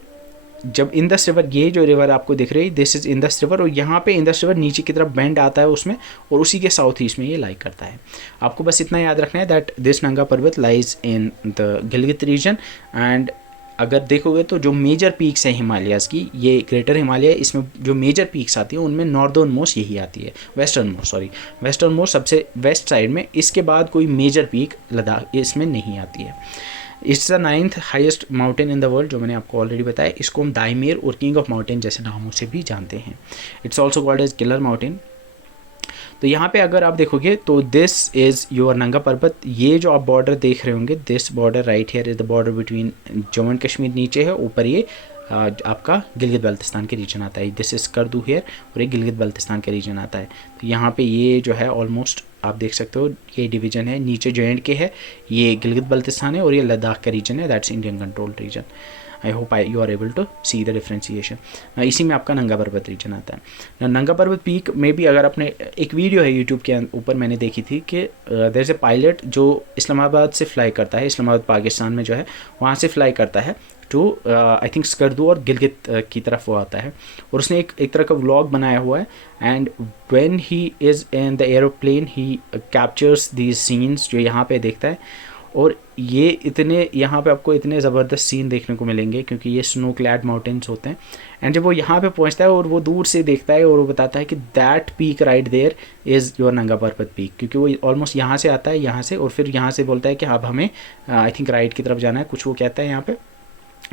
जब इंदस रिवर, ये जो रिवर आपको दिख रही है, दिस इज़ इंदस रिवर, और यहाँ पे इंदस रिवर नीचे की तरफ बेंड आता है उसमें, और उसी के साउथ ईस्ट में ये लाई करता है। आपको बस इतना याद रखना है that this Nanga Parbat lies in the Gilgit region. And अगर देखोगे तो जो मेजर पीक्स हैं हिमालयाज़ की, ये ग्रेटर हिमालय, इसमें जो मेजर पीक्स आती हैं उनमें नॉर्दर्न मोस्ट यही आती है, वेस्टर्न मोस्ट सबसे वेस्ट साइड में, इसके बाद कोई मेजर पीक लद्दाख इसमें नहीं आती है। It's the 9th highest mountain in the world, जो मैंने आपको ऑलरेडी बताया। इसको हम दाइमेर और किंग ऑफ माउंटेन जैसे नामों से भी जानते हैं। It's also called as killer mountain. तो यहाँ पे अगर आप देखोगे तो दिस इज़ योर नंगा पर्वत। ये जो आप बॉर्डर देख रहे होंगे, this border right here is the border between Jammu and Kashmir, नीचे है, ऊपर ये आपका गिलगित बल्तिस्तान के रीजन आता है। दिस इज़ स्कर्दू हियर, और ये गिलगित बल्तिस्तान का रीजन आता है। तो यहाँ पे ये जो है ऑलमोस्ट आप देख सकते हो ये डिवीजन है, नीचे J&K है, ये गिलगित बल्तिस्तान है, और ये लद्दाख का रीजन है, that's Indian controlled region. I hope you are able to see the differentiation. इसी में आपका नंगा पर्वत रीजन आता है। नंगा पर्वत पीक में भी अगर आपने एक वीडियो है यूट्यूब के ऊपर मैंने देखी थी कि देयर इज़ ए पायलट जो इस्लामाबाद से फ्लाई करता है, इस्लामाबाद पाकिस्तान में जो है वहाँ से फ्लाई करता है टू आई थिंक स्कर्दू और गिलगित की तरफ वो आता है, और उसने एक तरह का व्लॉग बनाया हुआ है। And when he is in the aeroplane he captures these scenes, जो यहाँ पे देखता है। और ये इतने यहाँ पे आपको इतने ज़बरदस्त सीन देखने को मिलेंगे क्योंकि ये स्नो क्लैड माउंटेन्स होते हैं। एंड जब वो यहाँ पे पहुँचता है और वो दूर से देखता है और वो बताता है कि that peak right there is your Nanga Parbat peak, क्योंकि वो ऑलमोस्ट यहाँ से आता है, यहाँ से, और फिर यहाँ से बोलता है कि अब हमें आई थिंक राइट की तरफ जाना है, कुछ वो कहता है यहाँ पे।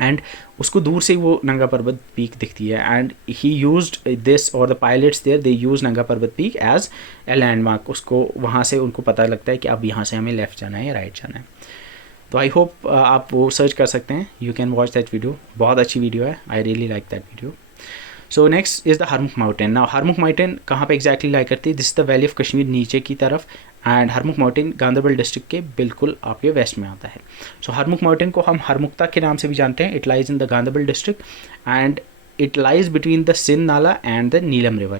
एंड उसको दूर से वो नंगा पर्वत पीक दिखती है। एंड ही यूज्ड दिस, और the pilots there they use Nanga Parbat peak as a landmark. उसको वहाँ से उनको पता लगता है कि अब यहाँ से हमें लेफ़्ट जाना है या राइट जाना है। तो आई होप आप वो सर्च कर सकते हैं, you can watch that video, बहुत अच्छी वीडियो है, I really like that video. So next is the Harmukh mountain. Now Harmukh mountain कहाँ पे एग्जैक्टली लाई करती है? This the valley of Kashmir, नीचे की तरफ। And Harmukh mountain Ganderbal district के बिल्कुल आपके वेस्ट में आता है। सो हरमुख माउंटेन को हम हरमुक्ता के नाम से भी जानते हैं। It lies in the Ganderbal district and it lies between the Sindh Nala and the Neelam River.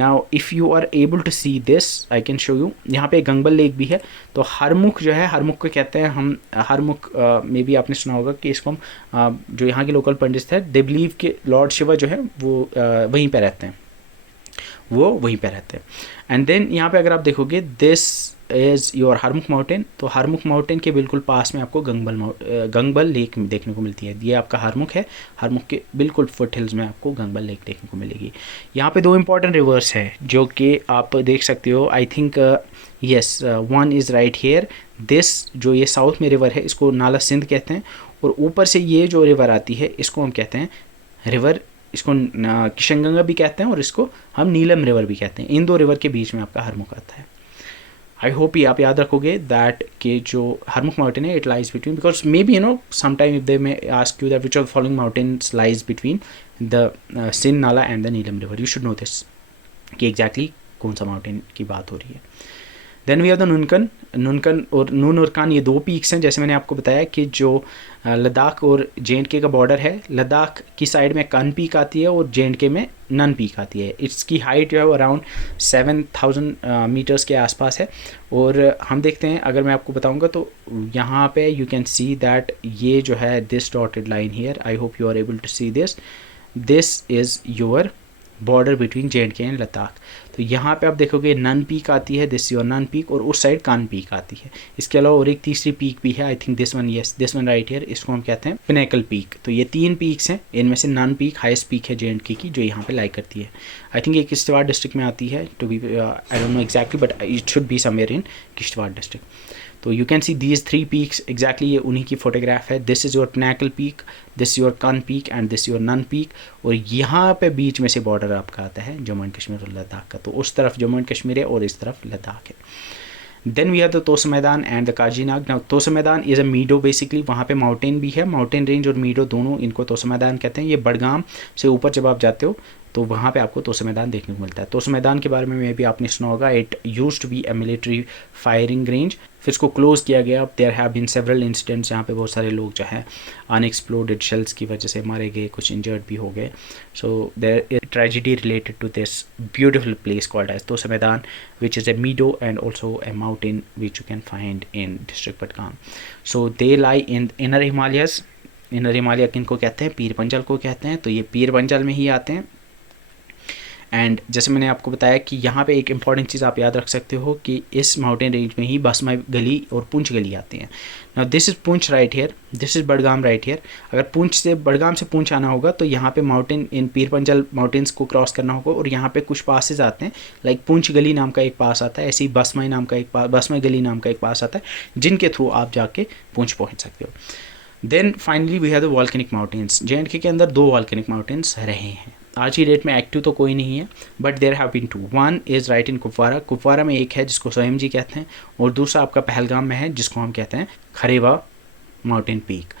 Now if you are able to see this, I can show you. यहाँ पे गंगबल लेक भी है। तो हरमुख जो है, हरमुख को कहते हैं हम, हरमुख में भी आपने सुना होगा कि इसको हम जो यहाँ के लोकल पंडित थे, दे बिलीव कि लॉर्ड शिवा जो है वो वहीं पे रहते हैं, वो वहीं पे रहते हैं। एंड देन यहाँ पे अगर आप देखोगे this is your Harmukh mountain. तो हरमुख माउंटेन के बिल्कुल पास में आपको गंगबल लेक देखने को मिलती है। ये आपका हरमुख है, हरमुख के बिल्कुल फुट हिल्स में आपको गंगबल लेक देखने को मिलेगी। यहाँ पे 2 इंपॉर्टेंट रिवर्स हैं जो कि आप देख सकते हो। I think yes, one is right here, this जो ये साउथ में रिवर है इसको नाला सिंध कहते हैं, और ऊपर से ये जो रिवर आती है इसको हम कहते हैं रिवर, इसको किशनगंगा भी कहते हैं और इसको हम नीलम रिवर भी कहते हैं। इन 2 रिवर के बीच में आपका हरमुख आता है। आई होप ये आप याद रखोगे दैट कि जो हरमुख माउंटेन है it lies between, because may be sometime if they may ask you that which of the following mountains lies between the Sindh nala and the Neelum river, you should know this कि exactly कौन सा mountain की बात हो रही है। Then we have the Nunkun और नून और कान, ये 2 पीक्स हैं। जैसे मैंने आपको बताया कि जो लद्दाख और J&K का बॉर्डर है, लद्दाख की साइड में कान पीक आती है और J&K में नन पीक आती है। इसकी हाइट जो है वो अराउंड 7000 मीटर्स के आसपास है। और हम देखते हैं, अगर मैं आपको बताऊंगा तो यहाँ पे यू कैन सी दैट ये जो है this dotted line here, I hope you are able to see this, this is your border between J&K and Ladakh. तो यहाँ पे आप देखोगे नन पीक आती है, दिस योर नन पीक, और उस साइड कान पीक आती है। इसके अलावा और एक तीसरी पीक भी है, I think this one, yes this one right here, इसको हम कहते हैं पिनेकल पीक। तो ये 3 पीक्स हैं, इनमें से नन पीक हाईएस्ट पीक है J&K की, जो यहाँ पे लाई करती है। आई थिंक ये किश्तवाड़ डिस्ट्रिक्ट में आती है, to be I don't know exactly but it should be somewhere in Kishtwar district. तो you can see these 3 peaks exactly, ये उन्हीं की फोटोग्राफ है। This is your pinnacle peak, this your Kun peak and this your Nun peak, और यहाँ पे बीच में से बॉर्डर आपका आता है जम्मू एंड कश्मीर और लद्दाख का। तो उस तरफ जम्मू एंड कश्मीर है और इस तरफ लद्दाख है। Then we have the Tosa मैदान and the Kazinag. Now Tosa Maidan is a मीडो basically, वहाँ पे माउंटेन भी है, माउंटेन रेंज और मीडो दोनों, इनको तोसा मैदान कहते हैं। ये बडगाम से ऊपर जब आप जाते हो तो वहाँ पे आपको तोसा मैदान देखने को मिलता है। तोसा मैदान के बारे में भी आपने सुना होगा, it used to be a military firing range, फिर इसको क्लोज़ किया गया। There have been several incidents जहाँ पे बहुत सारे लोग जो है अनएक्सप्लोडेड शेल्स की वजह से मारे गए, कुछ इंजर्ड भी हो गए। So there is tragedy related to this beautiful place called as Tosa Maidan, which is a meadow and also a mountain which you can find in district Budgam. So they lie in inner Himalayas. Inner Himalaya किनको कहते हैं? पीर पंजल को कहते हैं। तो ये पीर पंजल में ही आते हैं। एंड जैसे मैंने आपको बताया कि यहाँ पे एक इंपॉर्टेंट चीज़ आप याद रख सकते हो कि इस माउंटेन रेंज में ही बसमा गली और पुंछ गली आती हैं। Now this is Poonch right here, this is Budgam right here. अगर पुंछ से बडगाम से पुंछ आना होगा तो यहाँ पे mountain in Pir Panjal mountains को क्रॉस करना होगा और यहाँ पे कुछ पासेज आते हैं, लाइक पुंछ गली नाम का एक पास आता है, ऐसे ही बसमाई नाम का एक पास, बसमाई गली नाम का एक पास आता है, जिनके थ्रू आप जाके पुंछ पहुँच सकते हो। Then finally we have the volcanic mountains. J K अंदर 2 वॉल्केनिक माउंटेन्स रहे हैं। आज की डेट में एक्टिव तो कोई नहीं है, but there have been 2। One is right in Kupwara, Kupwara में एक है जिसको सोयमजी कहते हैं, और दूसरा आपका पहलगाम में है जिसको हम कहते हैं खरेवा माउंटेन पीक।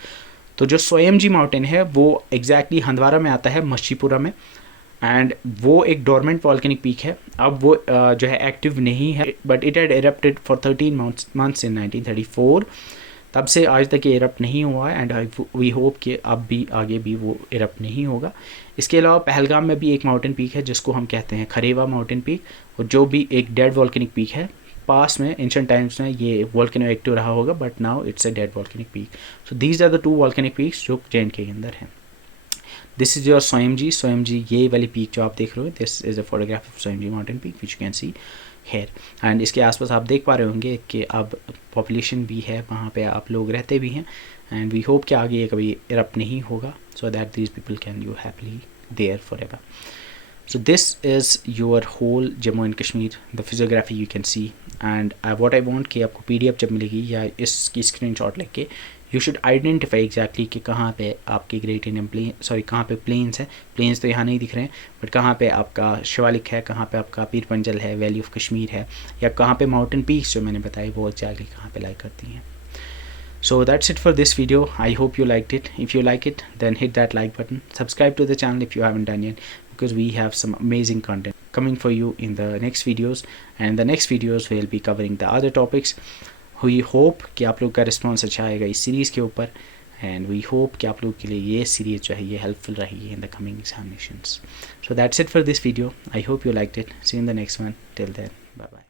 तो जो सोयमजी माउंटेन है वो एग्जैक्टली हंदवारा में आता है, मच्छीपुरा में, एंड वो एक डोरमेंट वॉल्केनिक पीक है। अब वो जो है एक्टिव नहीं है, but it had erupted for 13 months इन 1934। तब से आज तक ये इरप्ट नहीं हुआ है, एंड वी होप कि अब भी आगे भी वो इरप्ट नहीं होगा। इसके अलावा पहलगाम में भी एक माउंटेन पीक है जिसको हम कहते हैं खरेवा माउंटेन पीक, और जो भी एक डेड वॉल्केनिक पीक है। पास में एंशिएंट टाइम्स में ये वॉल्केनो एक्टिव रहा होगा, but now it's a dead volcanic peak. So these are the 2 volcanic peaks जो जे के अंदर हैं। दिस इज़ योर सोयमजी, ये वाली पीक जो आप देख रहे हो, this is a photograph of Soyamji mountain peak which you can see here. And इसके आसपास आप देख पा रहे होंगे कि अब पॉपुलेशन भी है, वहाँ पे आप लोग रहते भी हैं, एंड वी होप कि आगे ये कभी इरप्ट नहीं होगा, so that these people can live happily there for ever. So this is your whole Jammu and Kashmir, the physiography you can see, and what I want कि आपको PDF जब मिलेगी या इसकी स्क्रीनशॉट लेके यू शुड आइडेंटिफाई एग्जैक्टली कि कहाँ पे आपके ग्रेट इंडियन प्लेन, सॉरी कहाँ पे प्लेन्स है। प्लेन्स तो यहाँ नहीं दिख रहे हैं, बट कहाँ पे आपका शिवालिक है, कहाँ पे आपका पीर पंजल है, वैली ऑफ कश्मीर है, या कहाँ पे माउंटेन पीक्स जो मैंने बताई वो एग्जैक्टली कहाँ पे लाई करती हैं। So that's it for this video. I hope you liked it. If you like it, then hit that like button. Subscribe to the channel if you haven't done yet, because we have some amazing content coming for you in the next videos. And in the next videos we'll be covering the other topics. We hope कि आप लोग का response अच्छा आएगा इस series के ऊपर, and we hope कि आप लोग के लिए ये सीरीज़ जो है ये हेल्पफुल रहेगी in the coming examinations. So that's it for this video. I hope you liked it. See you in the next one. Till then, bye bye.